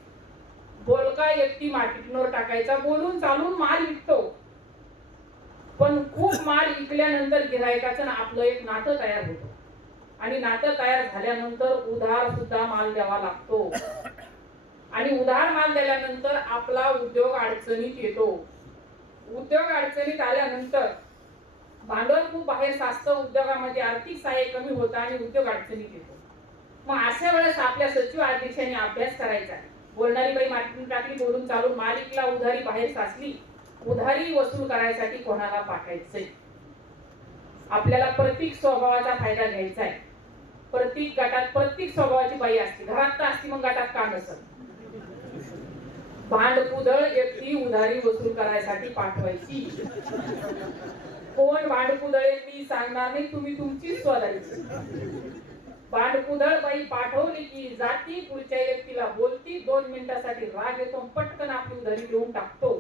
बोलका व्यक्ती मार्केटिंगवर टाकायचा. बोलून चालून माल विकतो, पण खूप माल विकल्यानंतर गिरायकाचं आपलं एक नातं तयार होतं, आणि नातं तयार झाल्यानंतर उधार सुद्धा माल द्यावा लागतो. आणि उधार माल दिल्यानंतर आपला उद्योग अडचणीत येतो. उद्योग अडचणीत आल्यानंतर भांडवल खूप बाहेर साचतं, उद्योगामध्ये आर्थिक सहाय्य कमी होतं आणि उद्योग अडचणीत येतो. मग अशा वेळेस आपल्या सचिव अध्यक्षांनी अभ्यास करायचा आहे. बोलणारी बाई मार्केटिंग टाकली, बोलून चालून मालिकला उधारी बाहेर साचली, उधारी वसूल करायसाठी कोणाला पाठवायचंय. आपल्याला प्रत्येक स्वभावाचा फायदा घ्यायचा आहे. प्रत्येक गटात प्रत्येक स्वभावाची बाई असते. घरात तर असते, मग गटात का नसत. भांडकुदळ व्यक्ती उधारी वसूल करायसाठी पाठवायची. कोण भांडकुदळ मी सांगणार नाही, तुम्ही तुमचीच शोधायची. भांडकुदळ बाई पाठवली की जाती, पुढच्या व्यक्तीला बोलती, 2 मिनिटासाठी राग येतो, पटकन आपली उधारी देऊन टाकतो.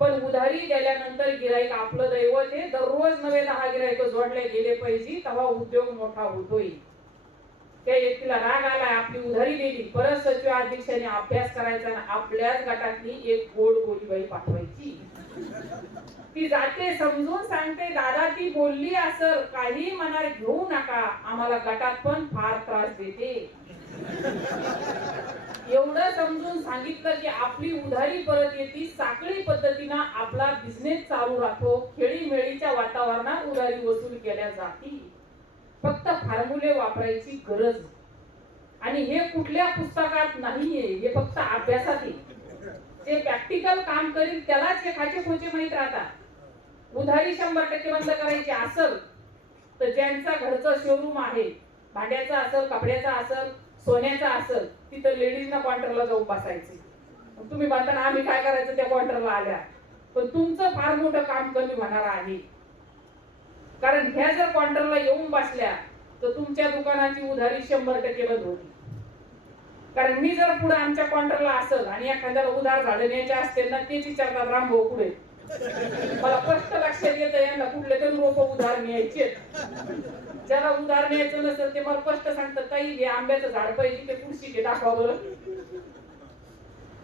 पण उधारी दिल्यानंतर गिराईक आपलं दैवत आहे. दररोज नवे 10 गिराईक जोडले गेले पाहिजे, तेव्हा उद्योग मोठा होतोय. त्या व्यक्तीला राग आला, आपली उधारी दिली, परत सचिव अध्यक्षाने अभ्यास करायचा आणि आपल्याच गटातली एक गोड बोली बाई पाठवायची. ती जाते, समजून सांगते, दादा ती बोलली असं काही मनात घेऊ नका, आम्हाला गटात पण फार त्रास देते. एवढं समजून सांगितलं की आपली उधारी परत येते. साखळी पद्धतीनं आपला बिझनेस चालू राहतो. खेळीमेळीच्या वातावरणात उधारी वसूल केल्या जाते. फक्त फॉर्म्युले वापरायची गरज. आणि हे कुठल्या पुस्तकात नाहीये, हे फक्त अभ्यासात आहे. जे प्रॅक्टिकल काम करील त्यालाच हे खाचे खोचे माहित राहतात. उधारी 100% बंद करायची असेल तर ज्यांचा घरचं शोरूम आहे, भांड्याचा असेल, कपड्याचा असेल, सोन्याचा असेल, तिथं लेडीजना काउंटरला जाऊन बसायचे. तुम्ही म्हणता आम्ही काय करायचं त्या काउंटरला आल्या, पण तुमचं फार मोठं काम कमी होणार आहे. कारण ह्या जर काउंटरला येऊन बसल्या तर तुमच्या दुकानाची उधारी 100% बंद होती. कारण मी जर पुढे आमच्या काउंटरला असेल आणि एखाद्याला उधार झाडे न्यायचे असते ना, तेच विचारतात राम भाऊ पुढे. मला स्पष्ट लक्षात येतं यांना कुठले तरी रोप उधार न्यायचे. ज्याला उधार न्यायचं नसेल ते मला स्पष्ट सांगतात, ताई हे आंब्याचं झाड पाहिजे, ते कुठशी ते दाखवा बरं.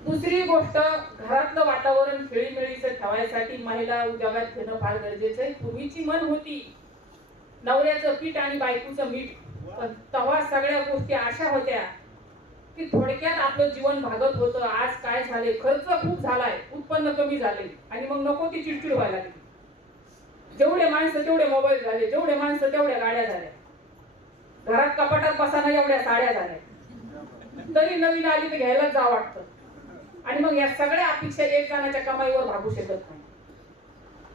दुसरी गोष्ट, घरातलं वातावरण खेळीमेळीचं ठेवायसाठी महिला उद्योगात घेणं फार गरजेचं आहे. पूर्वीची म्हण होती, नवऱ्याचं पीठ आणि बायकोचं मीठ. पण तेव्हा सगळ्या गोष्टी अशा होत्या की थोडक्यात आपलं जीवन भागत होतं. आज काय झाले, खर्च खूप झालाय, उत्पन्न कमी झाले, आणि मग नको ती चिडचिड व्हायला लागली. जेवढे माणसं तेवढे मोबाईल झाले, जेवढे माणसं तेवढ्या गाड्या झाल्या, घरात कपाटात बसाना एवढ्या साड्या झाल्या, तरी नवीन आली तर घ्यायलाच जा वाटतं. आणि मग या सगळ्या अपेक्षा एक जणाच्या कमाईवर भागू शकत नाही.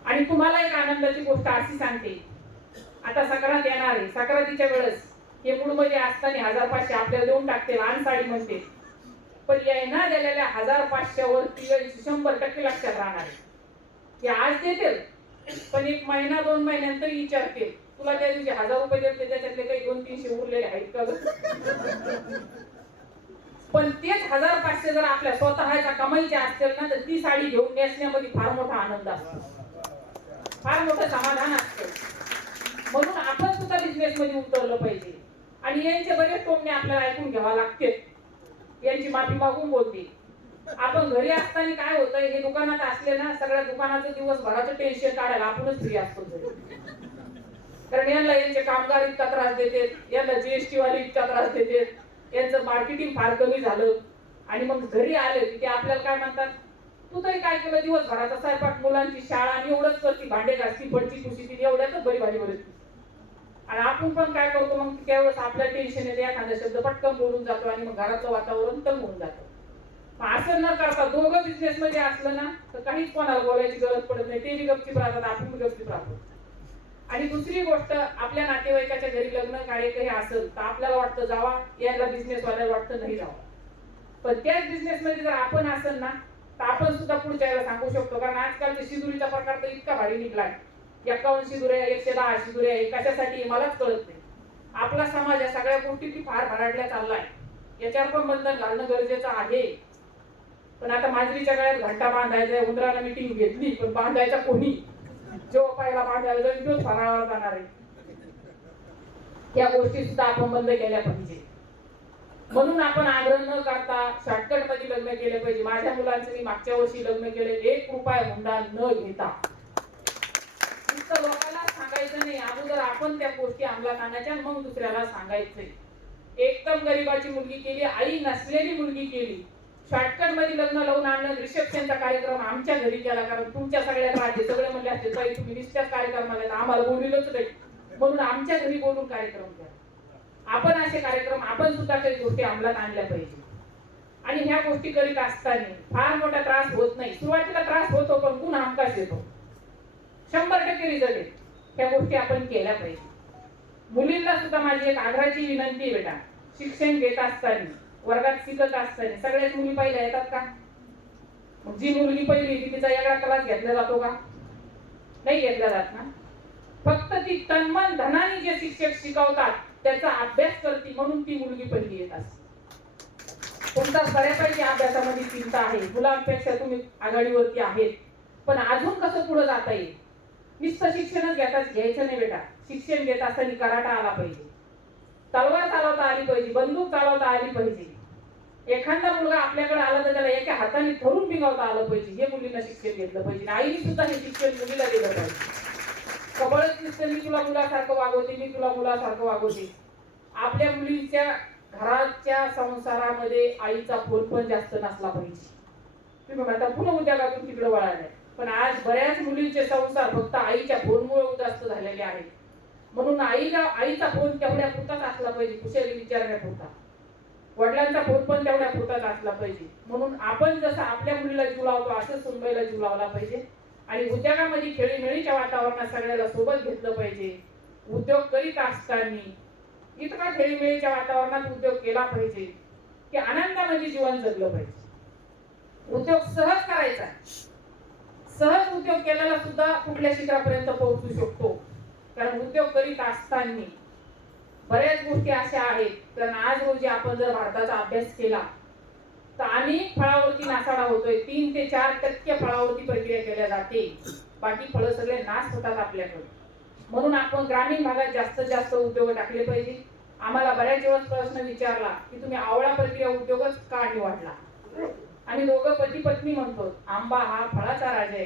आणि तुम्हाला एक आनंदाची गोष्ट अशी सांगते, आता संक्रांत येणार आहे. संक्रांतीच्या वेळेस हे मूळमध्ये असताना 1500 आपल्याला देऊन टाकते, लहान साडी म्हणते. पण यांना दिलेल्या 1500 वरती 100% लक्षात राहणार आहे की आज देतील, पण 1 महिना 2 महिन्यानंतर विचारतील, तुला त्या दिवशी 1000 रुपये देते, त्याच्यातले काही 200-300 उरलेले आहेत का. पण तेच 1500 जर आपल्या स्वतःच्या कमाईचे असतील ना, तर ती साडी घेऊन नेसण्यामध्ये फार मोठा आनंद असतो, फार मोठं समाधान असतं. म्हणून आपण सुद्धा बिझनेस मध्ये उतरलं पाहिजे. आणि यांचे बरेच टोमणे आपल्याला ऐकून घ्यावा लागते, यांची माफी मागून बोलते. आपण घरी असताना काय होतंय, हे दुकानात असले ना, सगळ्या दुकानाचं दिवसभराचं टेन्शन काढायला आपणच फ्री असतो. कारण यांना यांचे कामगार इतका त्रास देते, यांना जीएसटी वाले इतका त्रास देते, यांचं मार्केटिंग फार कमी झालं. आणि मग घरी आले की ते आपल्याला काय म्हणतात, तू तरी काय केलं दिवसभराचा स्वयंपाक, मुलांची शाळा, आणि एवढंच करती, भांडे घासती, फडची पुशी, एवढ्यातच बरी भारी बरं. आणि आपण पण काय करतो, मग त्यावेळेस आपल्या टेन्शन येते, एखादा शब्द पटकन बोलून जातो आणि मग घरातलं वातावरण तंग होऊन जातं. असं न करता दोघं बिझनेस मध्ये असलं ना, तर काहीच कोणाला बोलायची गरज पडत नाही. ते बी गपचीप राहतात, आपण बी गपचीप राहतो. आणि दुसरी गोष्ट, आपल्या नातेवाईकाच्या घरी लग्न कार्य काही असेल तर आपल्याला वाटतं जावा, याला बिझनेस वाल्याला वाटतं नाही जावा. पण त्याच बिझनेस मध्ये जर आपण असेल ना, तर आपण सुद्धा पुढच्या याला सांगू शकतो. कारण आजकालच्या शिदुरीचा प्रकार तर इतका भारी निघलाय, 51 शिदुऱ्या 110 शिदुऱ्या कशासाठी मलाच कळत नाही. आपला समाज या सगळ्या गोष्टी फार भराडल्या चाललाय, याच्यावर पण बंधन घालणं गरजेचं आहे. पण आता मांजरीच्या गळ्यात घंटा बांधायचा, उंदराला मिटिंग घेतली पण बांधायचा कोणी, जो पहिला बांधायला जाईल तोच फराळावर जाणार आहे. या गोष्टी सुद्धा आपण बंद केल्या पाहिजे. म्हणून आपण आग्रह न करता शॉर्टकट मध्ये लग्न केले पाहिजे. माझ्या मुलांचं मी मागच्या वर्षी लग्न केलं, 1 रुपया हुंडा न घेता. नुसतं लोकांना सांगायचं नाही, अगोदर आपण त्या गोष्टी अंमलात आणायच्या, मग दुसऱ्याला सांगायचंय. एकदम गरीबाची मुलगी केली, आई नसलेली मुलगी केली, शॉर्टकट मध्ये लग्न लावून आणलं. रिसेप्शनचा कार्यक्रम आमच्या घरी केला, कारण तुमच्या सगळ्यात राज्य सगळे म्हणले असते ताई तुम्ही नुसत्याच कार्यक्रमाला आम्हाला बोलविलंच नाही, म्हणून आमच्या घरी बोलून कार्यक्रम केला. आपण असे कार्यक्रम आपण सुद्धा काही गोष्टी अंमलात आणल्या पाहिजे. आणि ह्या गोष्टी करीत असताना फार मोठा त्रास होत नाही. सुरुवातीला त्रास होतो पण गुण हमखास येतो, 100% रिझल्ट येतो. ह्या गोष्टी आपण केल्या पाहिजे. मुलींना सुद्धा माझी एक आग्रहाची विनंती आहे, बेटा शिक्षण घेत असताना वर्गात शिकत असताना सगळ्याच मुली पहिल्या येतात का? जी मुलगी पहिली ती तिचा वेगळा क्लास घेतला जातो का? नाही घेतला जात ना. फक्त ती तन्मन धनाने जे शिक्षक शिकवतात त्याचा अभ्यास करते, म्हणून ती मुलगी पहिली येत असते. तुमचा बऱ्यापैकी अभ्यासामध्ये चिंता आहे, मुलांपेक्षा तुम्ही आघाडीवरती आहेत, पण अजून कसं पुढे जाता येईल? नुसतं शिक्षणच घ्यायचं नाही बेटा. शिक्षण घेत असताना कराटा आला पाहिजे, तलवार चालवता आली पाहिजे, बंदूक चालवता आली पाहिजे. एखादा मुलगा आपल्याकडे आला तर त्याला एका हाताने धरून पिंगावता आलं पाहिजे. हे मुलींना शिक्षण घेतलं पाहिजे. आईने सुद्धा हे शिक्षण मुलीला दिलं पाहिजे. कबळच नुसतं मी तुला मुलासारखं वागवते, मी तुला मुलासारखं वागवते. आपल्या मुलीच्या घराच्या संसारामध्ये आईचा फोन पण जास्त नसला पाहिजे. तुम्ही म्हणता पुन्हा उद्योगातून तिकडे वळालाय, पण आज बऱ्याच मुलींचे संसार फक्त आईच्या फोनमुळे उद्ध्वस्त झालेले आहेत. म्हणून आईचा फोन तेवढ्या पुरताच असला पाहिजे, कुशली विचारण्यापुरता. वडिलांचा फोन पण तेवढ्या पुरताच असला पाहिजे. म्हणून आपण जसं आपल्या मुलीला जीव लावतो असं सुनबाईला जीव लावला पाहिजे. आणि उद्योगामध्ये खेळीमेळीच्या वातावरणात सगळ्याला सोबत घेतलं पाहिजे. उद्योग करीत असताना इतका खेळीमेळीच्या वातावरणात उद्योग केला पाहिजे की आनंदामध्ये जीवन जगलं पाहिजे. उद्योग सहज करायचा, सहज उद्योग केलेला सुद्धा कुठल्या शिखरापर्यंत पोहोचू शकतो. कारण उद्योग करीत असताना बऱ्याच गोष्टी अशा आहेत, कारण आज रोजी आपण जर भारताचा अभ्यास केला तर अनेक फळावरती नासाडा होतोय. 3 ते 4% फळावरती प्रक्रिया केल्या जाते, बाकी फळं सगळे नाश होतात आपल्याकडे. म्हणून आपण ग्रामीण भागात जास्तीत जास्त उद्योग टाकले पाहिजे. आम्हाला बऱ्याच दिवस प्रश्न विचारला की तुम्ही आवळा प्रक्रिया उद्योगच का निवडला? आम्ही दोघं पती पत्नी म्हणतो आंबा हा फळाचा राजा आहे,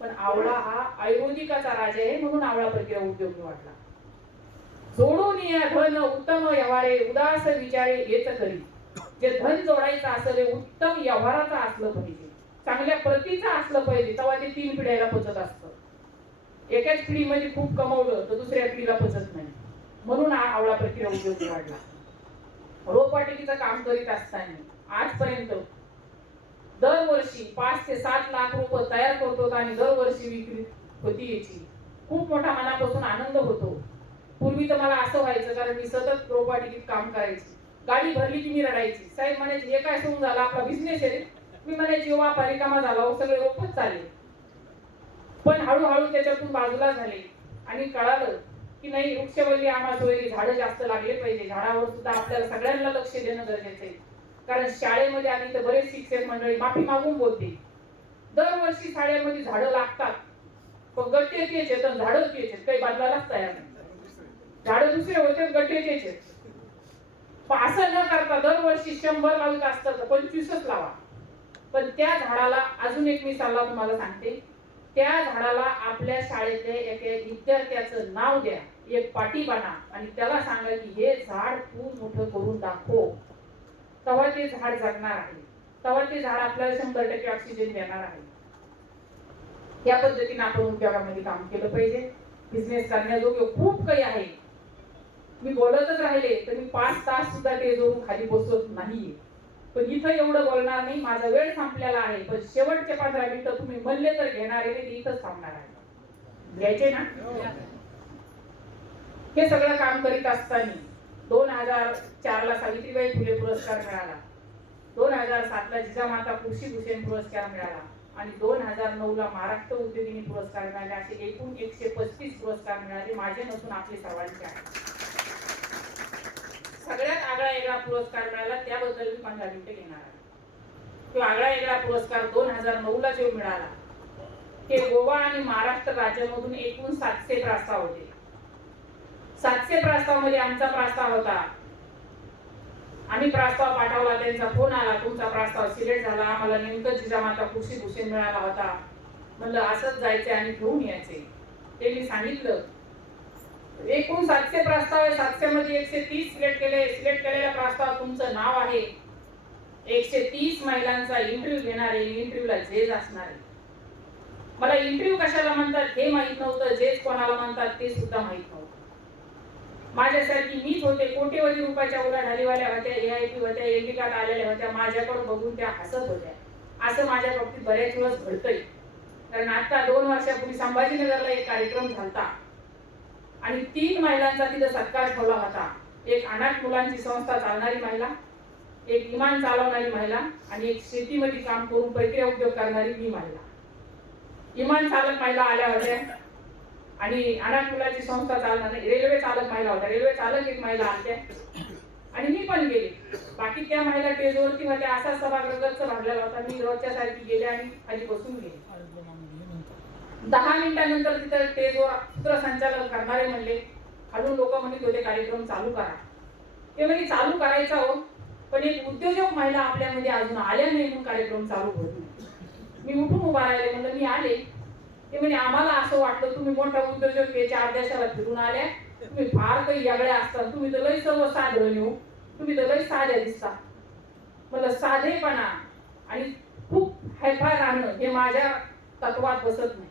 पण आवळा हा आयुर्वेदिकाचा राजा आहे, म्हणून आवळा प्रक्रिया उद्योग निवडला. जोडून या धन उत्तम व्यवहारे उदास विचारे हेच करी. जे धन जोडायचं असेल उत्तम व्यवहाराचं असलं पाहिजे, चांगल्या प्रतीचं असलं पाहिजे, तेव्हा ते 3 पिढ्याला पचत असतं. एकाच पिढीमध्ये खूप कमवलं तर दुसऱ्या पिढीला पचत नाही, म्हणून आवळा प्रक्रिया उद्योग निवडला. रोपवाटिकेचं काम करीत असताना आजपर्यंत दरवर्षी 5 ते 7 लाख रोपं तयार करतो आणि दरवर्षी विक्री होती याची खूप मोठा मनापासून आनंद होतो. पूर्वी तर मला असं व्हायचं, कारण मी सतत रोपवाटिकेत काम करायची, गाडी भरली की मी रडायची. साहेब म्हणायचे हे काय सोडून झाला, आपला बिझनेस आहे. मी म्हणायची व्यापार रिकामा झाला, सगळे रोपच चालले. पण हळूहळू त्याच्यातून बाजूला झाले आणि कळालं की नाही, वृक्षवल्ली आम्हासोयी झाडं जास्त लागले पाहिजे. झाडावर सुद्धा आपल्याला सगळ्यांना लक्ष देणं गरजेचं आहे. कारण शाळेमध्ये आधी तर बरेच शिक्षक मंडळी माफी मागून बोलते, दरवर्षी शाळेमध्ये झाडं लागतात, पण गट्टे तेच आहेत, झाडं तेच आहेत, काही बदलायलाच तयार नाही. झाडं दुसरे होते, गट्टे तेच आहेत. पण असं न करता दरवर्षी 100 लावत असतात तर 25च लावा. पण त्या झाडाला अजून एक मी सल्ला तुम्हाला सांगते, त्या झाडाला आपल्या शाळेतल्या एका विद्यार्थ्याचं नाव द्या, एक पाटी बना आणि त्याला सांगा की हे झाड तू मोठं करून दाखव. तेव्हा ते झाड जगणार आहे, तेव्हा ते झाड आपल्याला 100% ऑक्सिजन देणार आहे. या पद्धतीने आपण उद्योगामध्ये काम केलं पाहिजे. बिझनेस करण्याजोगे खूप काही आहे. मी बोलतच राहिले तर मी 5 तास सुद्धा ते जोडून खाली बसत नाही, पण इथं एवढं बोलणार नाही, माझा वेळ संपलेला आहे. पण शेवटचे 15 मिनिटं तुम्ही म्हणले तर घेणार आहे, इथंच थांबणार आहे. घ्यायचे ना? हे सगळं काम करीत असताना 2004 ला सावित्रीबाई फुले पुरस्कार मिळाला, 2007 ला जिजामाता कृषी भूषण पुरस्कार मिळाला, आणि 2009 ला महाराष्ट्र उद्योगिनी पुरस्कार मिळाले. असे एकूण 135 पुरस्कार मिळाले, माझे नसून आपले सर्वांचे आहेत. सगळ्यात आगळा वेगळा पुरस्कार मिळाला त्याबद्दल मी 15 मिनिटं घेणार आहे. तो आगळा वेगळा पुरस्कार 2009 ला जो मिळाला ते गोवा आणि महाराष्ट्र राज्यामधून एकूण 700 प्रस्ताव होते. 700 प्रस्तावामध्ये आमचा प्रस्ताव होता. आम्ही प्रस्ताव पाठवला, त्यांचा फोन आला, तुमचा प्रस्ताव सिलेक्ट झाला, आम्हाला नेमकं जिजामाता कृषी भूषण मिळाला होता. म्हणलं असंच जायचे आणि घेऊन यायचे. ते मी सांगितलं. एकूण 700 प्रस्ताव आहे, 700 मध्ये 130 सिलेक्ट केले. सिलेक्ट केलेल्या प्रस्ताव तुमचं नाव आहे. 130 महिलांचा इंटरव्ह्यू घेणार आहे. इंटरव्ह्यूला जज असणार आहे. मला इंटरव्ह्यू कशाला म्हणतात हे माहित नव्हतं, जज कोणाला म्हणतात ते सुद्धा माहित नव्हतं. माझ्यासाठी मीच होते. कोटीवधी रुपयाच्या उलाढालीवाल्या होत्या, AIP होत्या, एंडी कार्ड आलेल्या होत्या. माझ्याकडे बघून त्या हसत होत्या. असं माझ्या बाबतीत बऱ्याच वेळेस घडतंय. कारण आता 2 वर्षापूर्वी संभाजीनगरला एक कार्यक्रम झाला आणि 3 महिलांचा तिथे सत्कार ठेवला होता. एक अनाथ मुलांची संस्था चालणारी महिला, एक विमान चालवणारी महिला आणि एक शेतीमध्ये काम करून प्रक्रिया उद्योग करणारी ही महिला. विमान चालक महिला आल्या होत्या आणि अनाथ मुलांची संस्था चालणारी रेल्वे चालक महिला होत्या. रेल्वे चालक एक महिला आल्या आणि मी पण गेले. बाकी त्या महिला टेजवरती होत्या. असा सभागृह गच्च भरलेला होता. मी रोजच्या सारखी गेले आणि खाली बसून गेले. 10 मिनिटांनंतर तिथे स्टेजवर सूत्रसंचालन करणारे म्हणले, खालून लोक म्हणत होते कार्यक्रम चालू करा. ते म्हणजे चालू करायचा हो, पण एक उद्योजक महिला आपल्यामध्ये अजून आल्या नाही म्हणून कार्यक्रम चालू होत नाही. मी उठून उभा राहिले. म्हणलं मी आले. ते म्हणजे आम्हाला असं वाटलं तुम्ही मोठा उद्योजक आहे, 4 देशाला फिरून आल्या, तुम्ही फार काही वेगळ्या असतात, तुम्ही तर लई सर्व साधं येऊ, तुम्ही तर लई साध्या दिसता. मला साधेपणा आणि खूप हायफाय राहणं हे माझ्या तत्वात बसत नाही.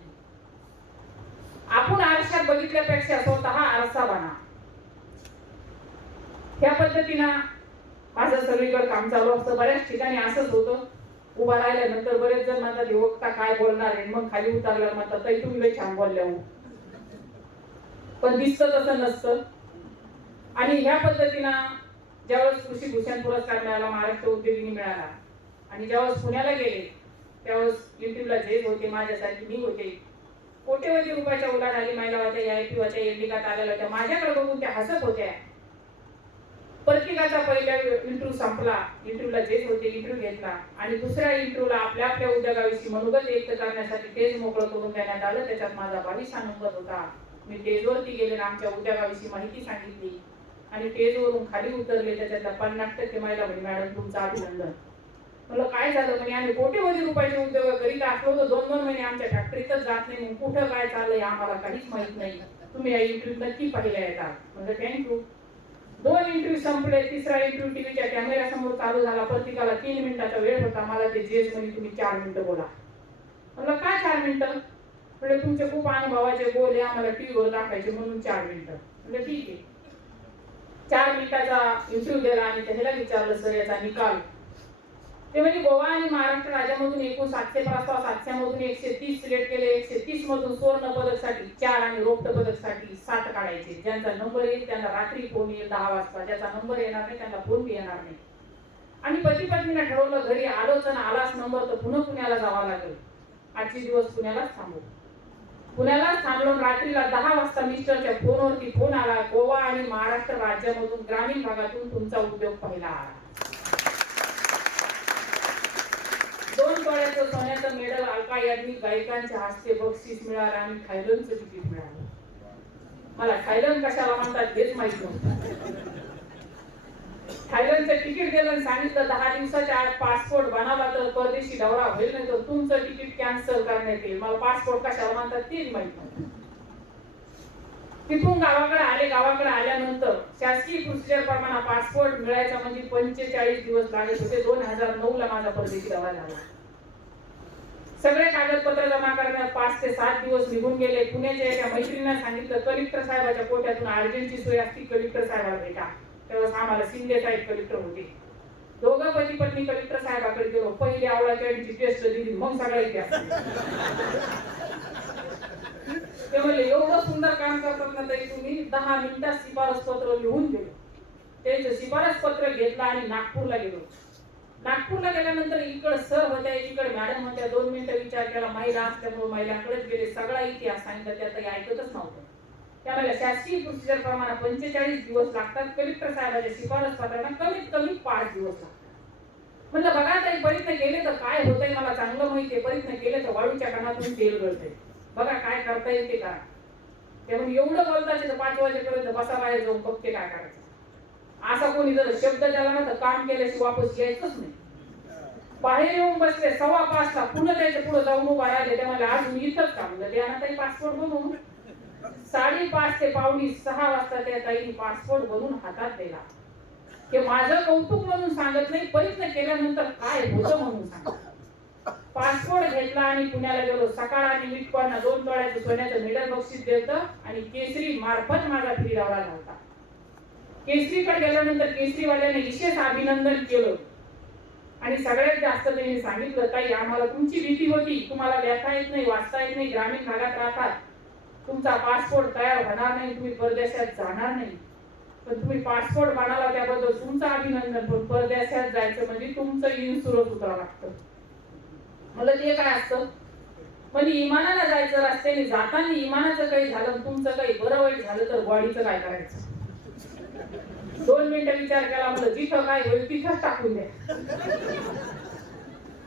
आपण आरशात बघितल्यापेक्षा स्वतः आरसा बना. ह्या पद्धतीनं माझं सगळीकडे काम चालू असतं. बऱ्याच ठिकाणी असंच होतं. उभा राहिल्यानंतर बरेच जण म्हणतात हे वक्ता काय बोलणार आहे, मग खाली उतरल्यावर म्हणतात ताई तुम्ही लई छान बोलल्या हो. पण दिसतं तसं नसतं. आणि ह्या पद्धतीनं ज्यावेळेस कृषी भूषण पुरस्कार मिळाला, महाराष्ट्र उद्योगिनी मिळाला आणि ज्यावेळेस पुण्याला गेले त्यावेळेस युट्यूबला जज होते, माझ्यासाठी मी होते. कोट्यवधी रुपयाच्या उलाढाली महिला होत्या, AIP होत्या, एंडी कार्ड आलेल्या होत्या. माझ्याकडे बघून त्या हसत होत्या. प्रत्येकाचा पहिला इंटरव्ह्यू संपला. इंटरव्ह्यूला जज होते, इंटरव्ह्यू घेतला आणि दुसऱ्या इंटरव्ह्यूला आपल्या उद्योगाविषयी मनोगत व्यक्त करण्यासाठी टेज मोकळं करून देण्यात आलं. त्याच्यात माझा 22 नंबर होता. मी टेजवरती गेले आणि आमच्या उद्योगाविषयी माहिती सांगितली आणि टेजवरून खाली उतरले. त्याच्यातल्या 50% महिला म्हणे मॅडम तुमचं अभिनंदन. म्हणलं काय झालं? म्हणे आम्ही कोटीवधी रुपयाचे उद्योग करीत असलो तर 2-2 महिने आमच्या फॅक्टरीतच जात नाही, मग कुठं काय चाललंय आम्हाला काहीच माहित नाही, तुम्ही या इंटरव्ह्यू नक्की पाहिल्या येतात. म्हणजे थँक्यू. 2 इंटरव्ह्यू संपले. तिसरा इंटरव्ह्यू टीव्हीच्या कॅमेऱ्यासमोर चालू झाला. प्रत्येकाला 3 मिनिटाचा वेळ होता. मला ते जेस म्हणे तुम्ही 4 मिनिटं बोला. म्हणलं काय 4 मिनिटं? म्हणजे तुमचे खूप अनुभवाचे बोल आम्हाला टीव्हीवर दाखवायचे म्हणून 4 मिनिटं. म्हणजे ठीक आहे. 4 मिनिटाचा इंटरव्ह्यू दिला आणि त्याला विचारलं सर याचा निकाल. ते म्हणजे गोवा आणि महाराष्ट्र राज्यामधून एकूण 700 प्रस्ताव, 700 मधून 130 सिलेक्ट केले. 130 मधून सुवर्ण पदकसाठी 4 आणि रौप्य पदकसाठी 7 काढायचे. ज्यांचा नंबर येईल त्यांना रात्री फोन येईल 10 वाजता. ज्याचा नंबर येणार नाही त्यांना फोन बी येणार नाही. आणि पती पत्नीने ठरवलं घरी आलोच आणि आलाच नंबर तर पुन्हा पुण्याला जावं लागेल. आजचे दिवस पुण्यालाच थांबू. पुण्यालाच थांबलो. रात्रीला 10 वाजता मिस्टरच्या फोनवरती फोन आला, गोवा आणि महाराष्ट्र राज्यामधून ग्रामीण भागातून तुमचा उद्योग पहिला आला. 2 तोळ्याचं सोन्याचं मेडल अलका याज्ञिक गायकांच्या हस्ते बक्षीस मिळालं आणि थायलंडचं तिकीट मिळालं. मला थायलंड कशाला म्हणतात हेच माहित नव्हतं. थायलंडचं तिकीट दिलं आणि सांगितलं 10 दिवसाच्या आत पासपोर्ट बनवला तर परदेशी दौरा होईल, नाही तर तुमचं तिकीट कॅन्सल करण्यात येईल. मला पासपोर्ट कशाला म्हणतात तेच माहित नव्हतं. तिथून गावाकडे आले. गावाकडे आल्यानंतर शासकीय प्रोसिजर प्रमाणे पासपोर्ट मिळायचा म्हणजे 45 दिवस लागत होते. 2009 ला माझा परदेशी दौरा झाला. सगळे कागदपत्र जमा करण्यात 5 ते 7 दिवस निघून गेले. पुण्याच्या एका मैत्रिणीने सांगितलं कलेक्टर साहेबाच्या कोट्यातून अर्जंटची सोय असती, कलेक्टर साहेबाला भेटा. तेव्हा आम्हाला शिंदे साहेब कलेक्टर होते. दोघं पती पत्नी कलेक्टर साहेबाकडे गेलो. पहिली आवळाची टेस्ट दिली, मग सगळा इतिहास. ते म्हणले एवढं सुंदर काम करतात ना तरी तुम्ही 10 मिनिटात शिफारस पत्र लिहून दिलं. त्यांचं शिफारस पत्र घेतलं आणि नागपूरला गेलो. नागपूरला गेल्यानंतर इकडे सर होत्या, इकडे मॅडम होत्या, 2 मिनिटं विचार केला, महिला असल्यामुळे महिलांकडेच गेले, सगळा इतिहास सांगितलं, त्यात काही ऐकतच नव्हतं. त्यामुळे शासकीय प्रोसिजर प्रमाणे 45 दिवस लागतात, कलेक्टर साहेबांच्या शिफारस पत्रांना कमीत कमी 5 दिवस लागतात. म्हणलं बघा ताई, प्रयत्न केले तर काय होतंय मला चांगलं माहितीये, प्रयत्न केले तर वाळूच्या कानातून तेल गळतंय, बघा काय करता येईल ते करा. त्यामुळे एवढं बोलताचे तर 5 वाजेपर्यंत बसा बाहेर जाऊन बघते काय करायचं. असा कोणी जर शब्द द्याला ना तर काम केल्याशिवाय वापस यायचंच नाही. बाहेर येऊन बसले 5:15 पुन्हा त्याच्या पुढे जाऊन उभा राहिले, ते मला अजून इथंच काम द्या ताई पासपोर्ट बनवून. 5:30 ते 5:45 वाजता त्या ताईने पासपोर्ट बनवून हातात दिला. हे माझं कौतुक म्हणून सांगत नाही, प्रयत्न केल्यानंतर काय होतं म्हणून सांगत. पासपोर्ट घेतला आणि पुण्याला गेलो. सकाळ आणि मीठपाना 2 तोळ्याचं सोन्याचं मेडल बक्षीस देतं आणि केसरी मार्फत माझा फ्री दौरा झाला. केसरीकडे गेल्यानंतर केसरीवाल्याने विशेष अभिनंदन केलं आणि सगळ्यात जास्त त्यांनी सांगितलं, ताई आम्हाला तुमची भीती होती, तुम्हाला लिहिता येत नाही, वाचता येत नाही, ग्रामीण भागात राहतात, तुमचा पासपोर्ट तयार होणार नाही, तुम्ही परदेशात जाणार नाही, पण तुम्ही पासपोर्ट बनाला त्याबद्दल तुमचं अभिनंदन, पण परदेशात जायचं म्हणजे तुमचं इन्शुरन्स उतरावं लागतं. मला ते काय असतं, म्हणजे इमानाला जायचं, रस्त्याने जाताना इमानाचं काही झालं, तुमचं काही बरं वाईट झालं तर बॉडीचं काय करायचं. 2 मिनिटं विचार केला, म्हणलं जिथं काय होईल तिथंच टाकून द्या.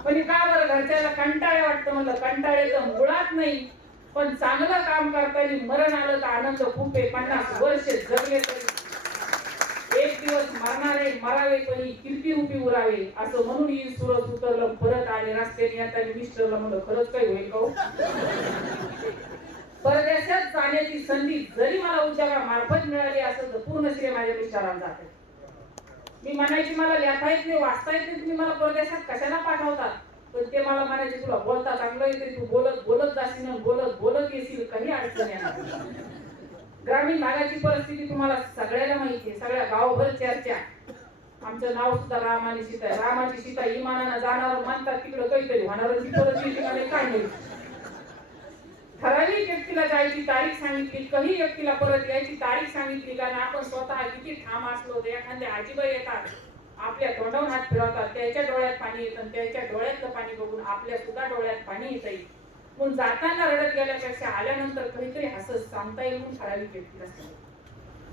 पण का बरं घरच्याला कंटाळे वाटतं, म्हणलं कंटाळेचं मुळात नाही, पण चांगलं काम करताना मरण आलं तर आनंद खूप आहे. 50 वर्ष जगले तरी एक दिवस मरणारे मरावे पण कीर्तिरूपी उरावे, असं म्हणून ही सुरत उतरलं, परत आले. रस्त्याने येताना मिस्टरला म्हणलं खरंच काही होईल का हो? परदेशात जाण्याची संधी जरी मला उद्योगामार्फत मिळाली असेल तर पूर्ण श्रेय माझ्या मिस्टरांना जाते. मी म्हणायची मला लिहिता येत नाही, वाचता येत नाही, तुम्ही मला परदेशात कशाला पाठवतात, पण ते मला म्हणायचे तुला बोलता चांगलं येते, तू बोलत बोलत जाशील, बोलत बोलत येशील, काही अडचण येणार. ग्रामीण भागाची परिस्थिती तुम्हाला सगळ्याला माहिती आहे, सगळ्या गावभर चर्चा. आमचं नाव सुद्धा राम आणि सीता आहे. रामाची सीता इमानानं जाणार म्हणतात, तिकडं काहीतरी होणार, ती परत ठिकाणी काय नाही. ठराविक व्यक्तीला जायची तारीख सांगितली, काही व्यक्तीला परत यायची तारीख सांगितली, कारण आपण स्वतः किती ठाम असलो तर एखाद्या आजीबाई येतात, आपल्या तोंडावर हात फिरवतात, त्याच्या डोळ्यात पाणी येतं, त्याच्या डोळ्यातलं पाणी बघून आपल्या सुद्धा डोळ्यात पाणी येतं. म्हणून जाताना रडत गेल्यापेक्षा आल्यानंतर काहीतरी हसत सांगता येईल म्हणून ठराविक व्यक्तीला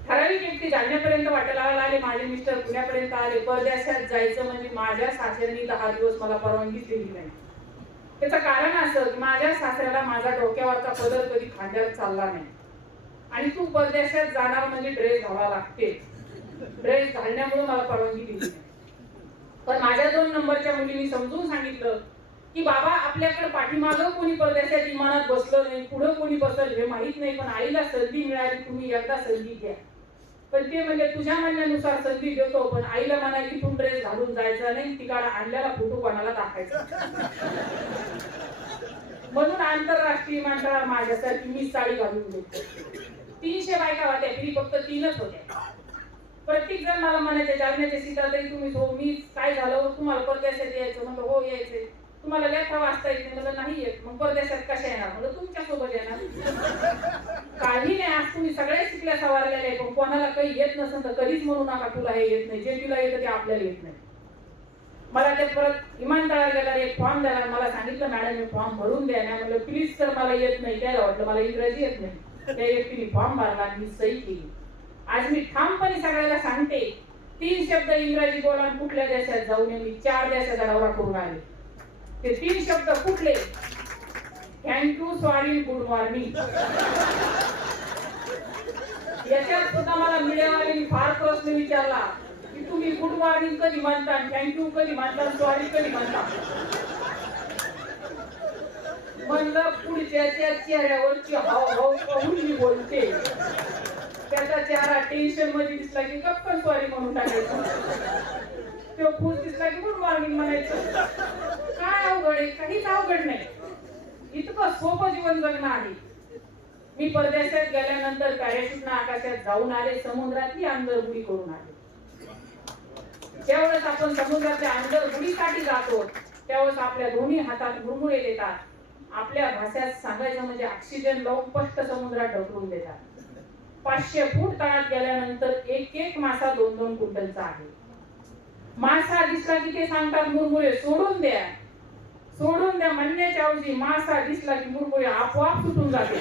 ठराविक व्यक्ती जाण्यापर्यंत वाटेल लावायला आले. माझे मिस्टर पुण्यापर्यंत आले. परदेशात जायचं म्हणजे माझ्या सासऱ्यांनी 10 दिवस मला परवानगी दिली नाही. त्याचं कारण असं की माझ्या सासऱ्याला माझा डोक्यावरचा पदर कधी खांद्यावर चालला नाही आणि तू परदेशात जाणार म्हणजे ड्रेस घालावा लागते. ड्रेस घालण्यामुळे मला परवानगी दिली. पण माझ्या 2 नंबरच्या मुलींनी समजून सांगितलं की बाबा आपल्याकडे पाठीमागं कोणी परदेशात इमानात बसलं नाही, पुढे कोणी बसल हे माहित नाही, पण आईला संधी मिळाली, तुम्ही एकदा संधी घ्या. पण ते म्हणजे तुझ्या म्हणण्यानुसार संधी देतो, पण आईला म्हणा इथून ड्रेस घालून जायचा नाही, तिकडे आणलेला फोटो कोणाला दाखायचा. म्हणून आंतरराष्ट्रीय विमानतळावर माझ्यासाठी मी साडी घालून देतो. 300 बायका होत्या, तरी फक्त 3च होत्या. प्रत्येक जण मला म्हणायचे जालन्याच्या सीता तरी तुम्ही हो, मी काय झालं तुम्हाला परदेशात यायचं, म्हणलं हो यायचे. तुम्हाला लेखा वाचता येत नाही, म्हणलं नाही येत. मग परदेशात कशा येणार, म्हणलं तुमच्या सोबत येणार. काही नाही, आज तुम्ही सगळे शिकल्या सवारलेले, पण कोणाला काही येत नसेल तर कधीच म्हणू नका तुला हे येत नाही. जे तुला येतं ते आपल्याला येत नाही. मला ते परत विमानतळावर गेला, एक फॉर्म द्यायला मला सांगितलं, मॅडम मी फॉर्म भरून द्या. मी म्हणलं प्लीज सर मला येत नाही. त्याला वाटलं मला इंग्रजी येत नाही. त्या व्यक्तीने फॉर्म भरला, मी सही केली. आज मी ठामपणे सगळ्याला सांगते, 3 शब्द इंग्रजी बोला, कुठल्या देशात जाऊन मी 4 देशाचा दौरा करून आले. ते 3 शब्द कुठले? Thank you, sorry, good morning. याच्यात सुद्धा मला मीडियावाल्यांनी फार प्रश्न विचारला की तुम्ही गुड मॉर्निंग कधी म्हणता, थँक्यू कधी म्हणता, सॉरी कधी म्हणता. म्हणलं पुढच्याच्या चेहऱ्यावरची हावभाव पाहून मी बोलते. त्याचा चेहरा टेन्शन मध्ये दिसला की गप्पन सॉरी म्हणून टाकायचं, तो खुश दिसला की गुड मॉर्निंग म्हणायचं. काय अवघड आहे? काहीच अवघड नाही. इतकं सोपं जीवन जगणं आहे. मी परदेशात गेल्यानंतर पॅराशूटनं आकाशात जाऊन आले, समुद्रातली अंतरबुडी करून आले. ज्यावेळेस आपण समुद्रातल्या अंतरबुडीसाठी जातो त्यावेळेस आपल्या दोन्ही हातात मुरमुरे देतात. आपल्या भाषेत सांगायचं म्हणजे ऑक्सिजन लावून स्पष्ट समुद्रात ढकलून देतात. 500 फूट तळात गेल्यानंतर एक मासा 2-2 क्विंटलचा आहे. मासा दिसला की ते सांगतात मुरमुरे सोडून द्या, सोडून द्या म्हणण्याच्या ऐवजी मासा दिसला की मुरमुरे आपोआप सुटून जाते.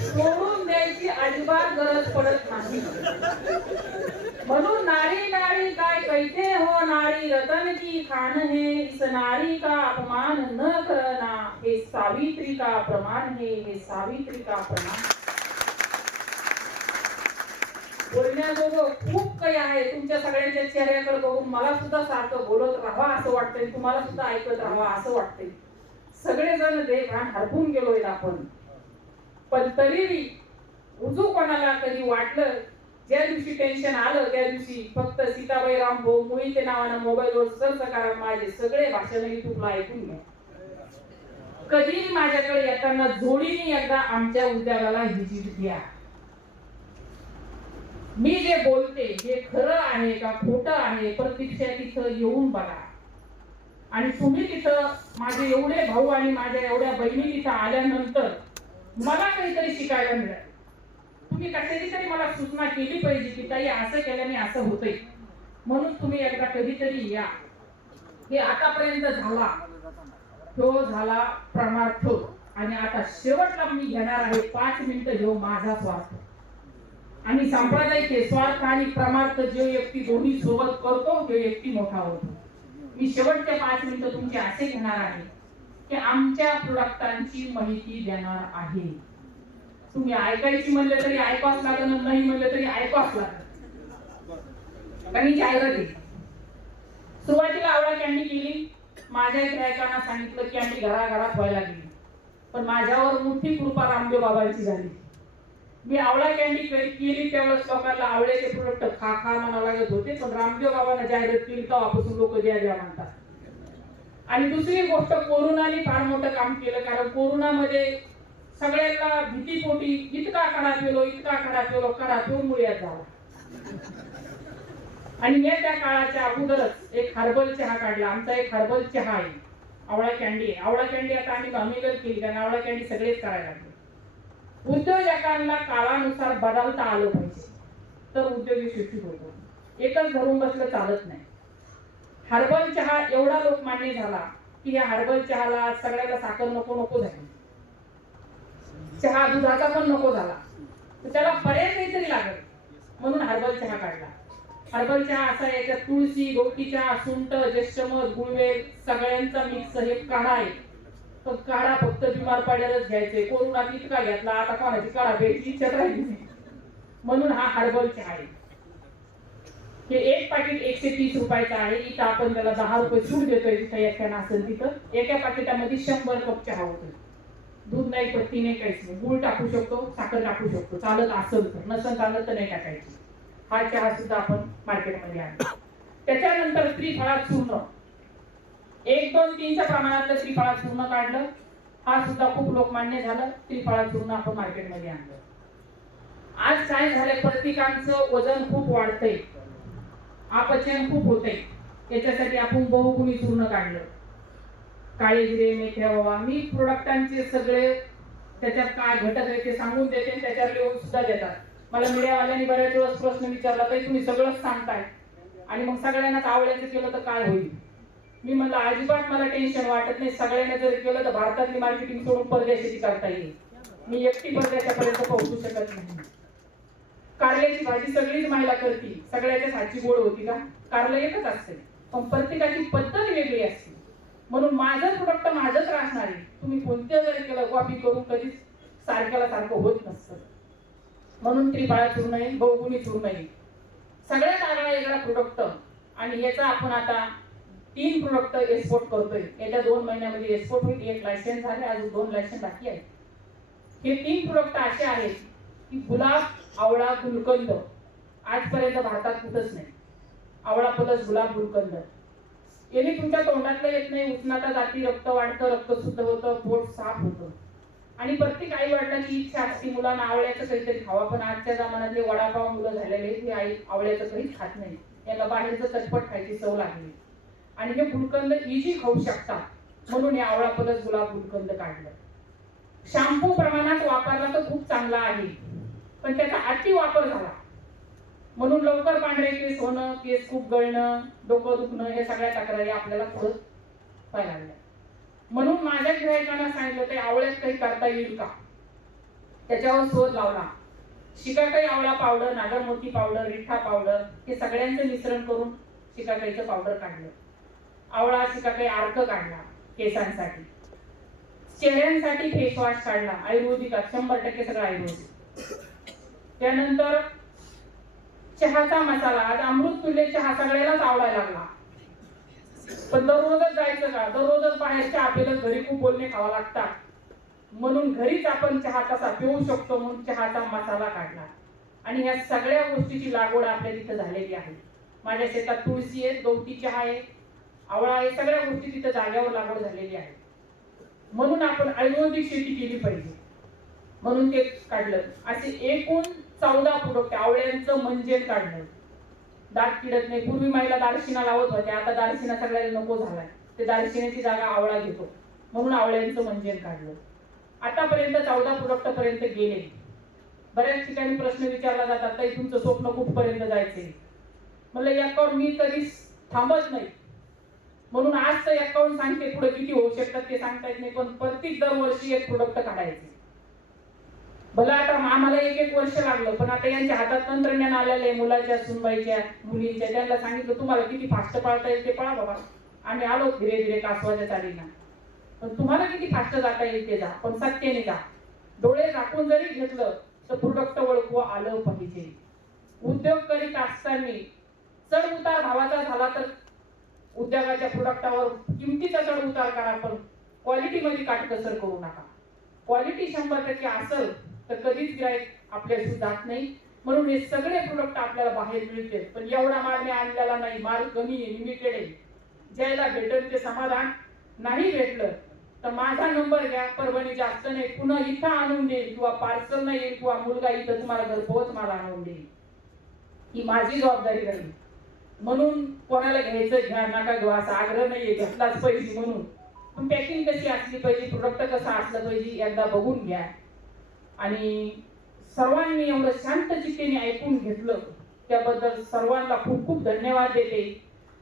सोडून द्यायची अजिबात गरज पडत नाही. म्हणून नारी नारी काय कहते हो नारी रतन की खान है, इस नारी का अपमान न करना, हे सावित्री का प्रमाण है, हे सावित्री का प्रमाण. बोलण्याजोगं खूप काही आहे. तुमच्या सगळ्यांच्या चेहऱ्याकडे बघून मला सुद्धा सारखं बोलत राहावा असं वाटतंय, तुम्हाला सुद्धा ऐकत राहावा असं वाटतंय. सगळेजण देहभान हरपून गेलोय आपण. पण तरी उजू कोणाला कधी वाटलं, ज्या दिवशी टेन्शन आलं त्या दिवशी फक्त सीताबाई रामभाऊ मोहिते नावानं मोबाईलवर सर्च करा, माझे सगळे भाषण युट्यूबला ऐकून घ्या. कधी माझ्याकडे येताना जोडीने एकदा आमच्या उद्योगाला व्हिजिट द्या. मी जे बोलते हे खरं आहे का खोटं आहे, प्रत्यक्षात तिथं येऊन बघा. आणि तुम्ही तिथं माझे एवढे भाऊ आणि माझ्या एवढ्या बहिणी तिथं आल्यानंतर मला काहीतरी शिकायला मिळालं. तुम्ही कशाची तरी मला सूचना केली पाहिजे की ताई असं केल्याने असं होतंय, म्हणून तुम्ही एकदा कधीतरी या. हे आतापर्यंत झाला तो झाला परमार्थ. आणि आता शेवटला मी घेणार आहे 5 मिनिटं घेऊ माझा स्वार्थ. आणि सांप्रदायिक हे स्वार्थ आणि परमार्थ जे व्यक्ती दोन्ही सोबत करतो ते व्यक्ती मोठा होतो. मी शेवटचे 5 मिनिटं तुमचे असे घेणार आहे की आमच्या प्रोडक्टांची माहिती देणार आहे. तुम्ही ऐकायची म्हणले तरी ऐकावंच लागेल, नाही म्हणले तरी ऐकावंच लागेल. आणि जाहिरात आहे. सुरुवातीला आवळा कॅन्डी केली. माझ्या गिरायकांना सांगितलं की आम्ही घराघरात व्हायला गेली, पण माझ्यावर मोठी कृपा रामदेव बाबांची झाली. मी आवळा कॅन्डी केली त्यावेळेस लोकांना आवळ्याचे प्रोडक्ट खा खा म्हणावं लागत होते, पण रामदेव बाबांना जाहिरात केली तेव्हापासून लोक द्या द्या म्हणतात. आणि दुसरी गोष्ट, कोरोनाने फार मोठं काम केलं. कारण कोरोनामध्ये सगळ्यांना भीतीपोटी इतका कडा पेलो, इतका कडा पेलो, कडा पिऊन मुळ्यात झाला. आणि मी त्या काळाच्या अगोदरच एक हर्बल चहा काढला. आमचा एक हर्बल चहा आहे, आवळा कॅन्डी आहे. आवळा कॅन्डी आता आम्ही नॉमिनल केली कारण आवळा कॅन्डी सगळेच करायला लागले. उद्योजकांना काळानुसार बदलता आलं पाहिजे तर उद्योग यशस्वी होतो. एकच धरून बसलं चालत नाही. हर्बल चहा एवढा लोकमान्य झाला की या हर्बल चहाला सगळ्याला साखर नको नको झाली, चहा दुधाचा पण नको झाला, तर त्याला पर्याय काहीतरी लागेल म्हणून हर्बल चहा काढला. हर्बल चहा असा याच्यात तुळशी, गवती चहा, सुंठ, जश्चमध, गुळवेल सगळ्यांचा मिक्स हे काढा आहे. पण काढा फक्त बिमार पडल्यालाच घ्यायचे. कोरोनात इतका घेतला, आता कोणाची काढा घ्यायची इच्छा राहिली नाही, म्हणून हा हर्बल चहा आहे. हे एक पाकिट 130 रुपयाचं आहे. इथं आपण त्याला 10 रुपये सूट देतोय. जिथं एकानं असेल तिथं एका पाकिटामध्ये 100 कप चहा होतो. दूध नाही, पत्ती नाही, काहीच नाही. गुळ टाकू शकतो, साखर टाकू शकतो, चालत असेल तर. नसेल चालत तर नाही टाकायची. हा चहा सुद्धा आपण मार्केटमध्ये आणला. त्याच्यानंतर त्रिफळा चूर्ण 1, 2, 3च्या प्रमाणातलं त्रिफळा चूर्ण काढलं. हा सुद्धा खूप लोकमान्य झालं. त्रिफळा चूर्ण आपण मार्केटमध्ये आणलं. आज काय झालंय, प्रत्येकांचं वजन खूप वाढतंय, अपचन खूप होतंय. याच्यासाठी आपण बहुगुणी चूर्ण काढलं. काळे जिरे, मेथ्या ओवा. मी प्रोडक्टांचे सगळे त्याच्यात काय घटक आहे ते सांगून देते, त्याच्यावर लिहून सुद्धा देतात. मला मीडियावाल्यांनी बऱ्याच वेळेस प्रश्न विचारला, तर तुम्ही सगळंच सांगताय आणि मग सगळ्यांनाच आवडायचं केलं तर काय होईल. मी म्हणलं अजिबात मला टेन्शन वाटत नाही. सगळ्यांना जर केलं तर भारतातली मार्केटिंग सोडून परदेशाची करता येईल. मी एकटी परदेशापर्यंत पोहोचू शकत नाही. कारल्याची भाजी सगळीच महिला करती, सगळ्याच्या हातची गोड होती का? कारलं एकच असते, पण प्रत्येकाची पद्धत वेगळी असते. म्हणून माझं प्रोडक्ट माझंच राहणार आहे. तुम्ही कोणत्या जरी केलं कॉपी करून कधीच सारख्याला सारखं होत नसतं. म्हणून त्रिफळा चूर्ण आहे, बहुगुणी चूर्ण आहे, सगळ्यात आगळा वेगळा प्रोडक्ट. आणि याचा आपण आता 3 प्रोडक्ट एक्सपोर्ट करतोय. येत्या 2 महिन्यामध्ये एक्सपोर्ट होईल. 1 लायसन्स झाले, अजून 2 लायसन्स बाकी आहेत. हे 3 प्रोडक्ट असे आहेत की गुलाब, आवळा, गुलकंद आजपर्यंत भारतात कुठंच नाही. आवळा प्लस गुलाब, गुलकंद याने तुमच्या तोंडातलं येत नाही, उष्णता जाती, रक्त वाढतं, रक्त शुद्ध होतं, पोट साफ होतं. आणि प्रत्येक आई वडिलांची इच्छा असते मुलांना आवळ्याचं काहीतरी खावा, पण आजच्या जमान्यातले वडापाव मुलं झालेले हे आई आवळ्याचं काहीच खात नाही. याला बाहेरचं चटपट खायची सवय लागली. आणि हे गुलकंद इझी खाऊ शकतात, म्हणून हे आवळा प्लस गुलाब गुलकंद काढलं. शॅम्पू प्रमाणात वापरला तर खूप चांगला आहे. पण त्याचा अति वापर झाला म्हणून लवकर पांढरे केस होणं, केस खूप गळणं, डोकं दुखणं, हे सगळ्या तक्रारी आपल्याला पुढे पाहायला लागल्या. म्हणून माझ्या गिरायकांना सांगितलं ते आवळ्यात काही करता येईल का. त्याच्यावर शोध लावला. शिकाकाई आवळा पावडर, नागरमोती पावडर, रिठा पावडर हे सगळ्यांचं मिश्रण करून शिकाकाईचं पावडर काढलं. आवळा शिकाकाई अर्क काढला केसांसाठी. चेहऱ्यांसाठी फेस वॉश काढला आयुर्वेदिक, 100% सगळं आयुर्वेदिक. त्यानंतर चहाचा मसाला, आज अमृत तुल्य चहा सगळ्यालाच आवडायला लागला. पण दररोजच जायचं का, दररोजच बाहेरच्या आपल्याला घरी खूप बोलणे खावा लागतात, म्हणून घरीच आपण चहा कसा पिऊ शकतो म्हणून चहाचा मसाला काढला. आणि ह्या सगळ्या गोष्टीची लागवड आपल्या तिथं झालेली आहे. माझ्या शेतात तुळशी आहे, गवती चहा आहे, आवळा आहे, सगळ्या गोष्टी तिथं जाग्यावर लागवड झालेली आहे. म्हणून आपण आयुर्वेदिक शेती केली पाहिजे म्हणून ते काढलं. असे एकूण 14 प्रोडक्ट आवळ्यांचं मंजन काढलं. दात किडत नाही. पूर्वी महिला दारशिना लावत होत्या, आता दारशिना सगळ्याला नको झालाय. ते दारशिन्याची जागा आवळा घेतो म्हणून आवळ्यांचं मंजन काढलं. आतापर्यंत 14 प्रोडक्ट पर्यंत गेले. बऱ्याच ठिकाणी प्रश्न विचारला जातात, ताई तुमचं स्वप्न कुठपर्यंत जायचंय. म्हणलं याच्यावर मी कधी थांबत नाही म्हणून आज तर अकाउंट सांगते, पुढे किती होऊ शकतात ते सांगता येत नाही, पण प्रत्येक दरवर्षी एक प्रोडक्ट काढायचे. भला आता आम्हाला 1-1 वर्ष लागलं, पण आता यांच्या हातात तंत्रज्ञान आलेलं आहे. मुलाच्या, सुनबाईच्या, मुलींच्या, त्यांना सांगितलं तुम्हाला किती फास्ट पाळता येईल ते पळा बाबा. आम्ही आलो धीरे धीरे कासवाच्या चालीला, पण तुम्हाला किती फास्ट जाता येईल ते जा, पण सत्याने जा. डोळे झाकून जरी घेतलं तर प्रोडक्ट ओळखू आलं पाहिजे. उद्योग करीत असताना चढ उतार भावाचा झाला तर उद्योगाच्या प्रोडक्टावर किमतीचा चढ उतार करा, पण क्वालिटी मध्ये काटकसर करू नका. क्वालिटी 100% असेल तर कधीच गिराईक आपल्याशी जात नाही. म्हणून हे सगळे प्रोडक्ट आपल्याला बाहेर मिळते, पण एवढा माल मी आणलेला नाही, माल कमी आहे, लिमिटेड आहे. ज्याला भेटेल ते समाधान. नाही भेटलं तर माझा नंबर घ्या, परभणी जास्त नाही, पुन्हा इथं आणून देईल किंवा पार्सल नाही येईल किंवा मुलगा इथं तुम्हाला घरपोच मला आणून देईल. ही माझी जबाबदारी राहील. म्हणून कोणाला घ्यायचं घ्या, नका घेऊ असा आग्रह नाहीये, घेतलाच पाहिजे म्हणून. पण पॅकिंग कशी असली पाहिजे, प्रोडक्ट कसं असलं पाहिजे एकदा बघून घ्या. आणि सर्वांनी एवढं शांत चित्तेने ऐकून घेतलं त्याबद्दल सर्वांना खूप खूप धन्यवाद देते.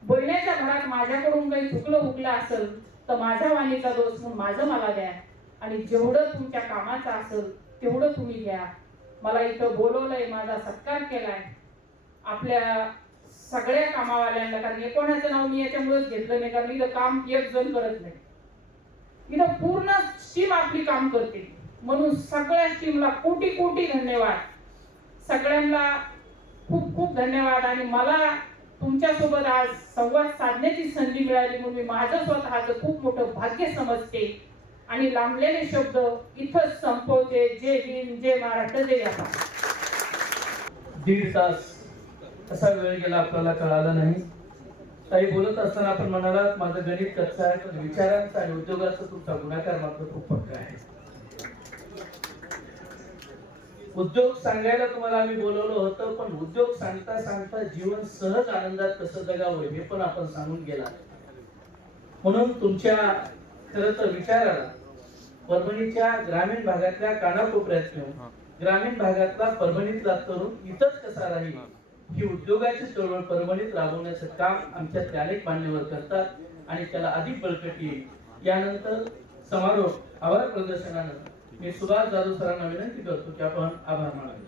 बोलण्याच्या भरात माझ्याकडून काही चुकलं उकलं असेल तर माझ्या वाणीचा दोष म्हणून माझं मला द्या, आणि जेवढं तुमच्या कामाचं असेल तेवढं तुम्ही घ्या. मला इथं बोलवलंय, माझा सत्कार केलाय आपल्या सगळ्या कामावाल्यांना, कारण कोणाचं नाव मी याच्यामुळेच घेतलं नाही, कारण इथं काम एक जण करत नाही, इथं पूर्ण टीम आपली काम करते. म्हणून सगळ्या टीमला कोटी कोटी धन्यवाद. सगळ्यांना खूप खूप धन्यवाद. आणि मला तुमच्यासोबत आज संवाद साधण्याची संधी मिळाली म्हणून मी माझं स्वतःचं खूप मोठं भाग्य समजते आणि लांबलेले शब्द इथंच संपवते. जय हिंद, जय महाराष्ट्र, जय आसाम. 1.5 तास कसा वेळ गेला आपल्याला कळालं नाही. काही बोलत असताना आपण म्हणाला माझं गणित कच्चं आहे, पण विचारांचा आणि उद्योगाचा तुमचा गुणाकार मात्र खूप पक्का आहे. उद्योग सांगायला तुम्हाला आम्ही बोलवलं होतं, पण उद्योग सांगता सांगता जीवन सहज आनंदात कसं जगावं हे पण आपण सांगून गेला. म्हणून तुमच्या खरं तर विचाराला परभणीच्या ग्रामीण भागातल्या कानाकोपऱ्यात घेऊन ग्रामीण भागातला परभणीतला तरुण इथंच कसा राहील ही उद्योगाची चळवळ परभणीत राबवण्याचं काम आमच्यातले अनेक मान्यवर करतात आणि त्याला अधिक बळकटी येईल. यानंतर समारोप आभार प्रदर्शनानं मी सुभाष जाधव सरांना विनंती करतो की आपण आभार मानावे.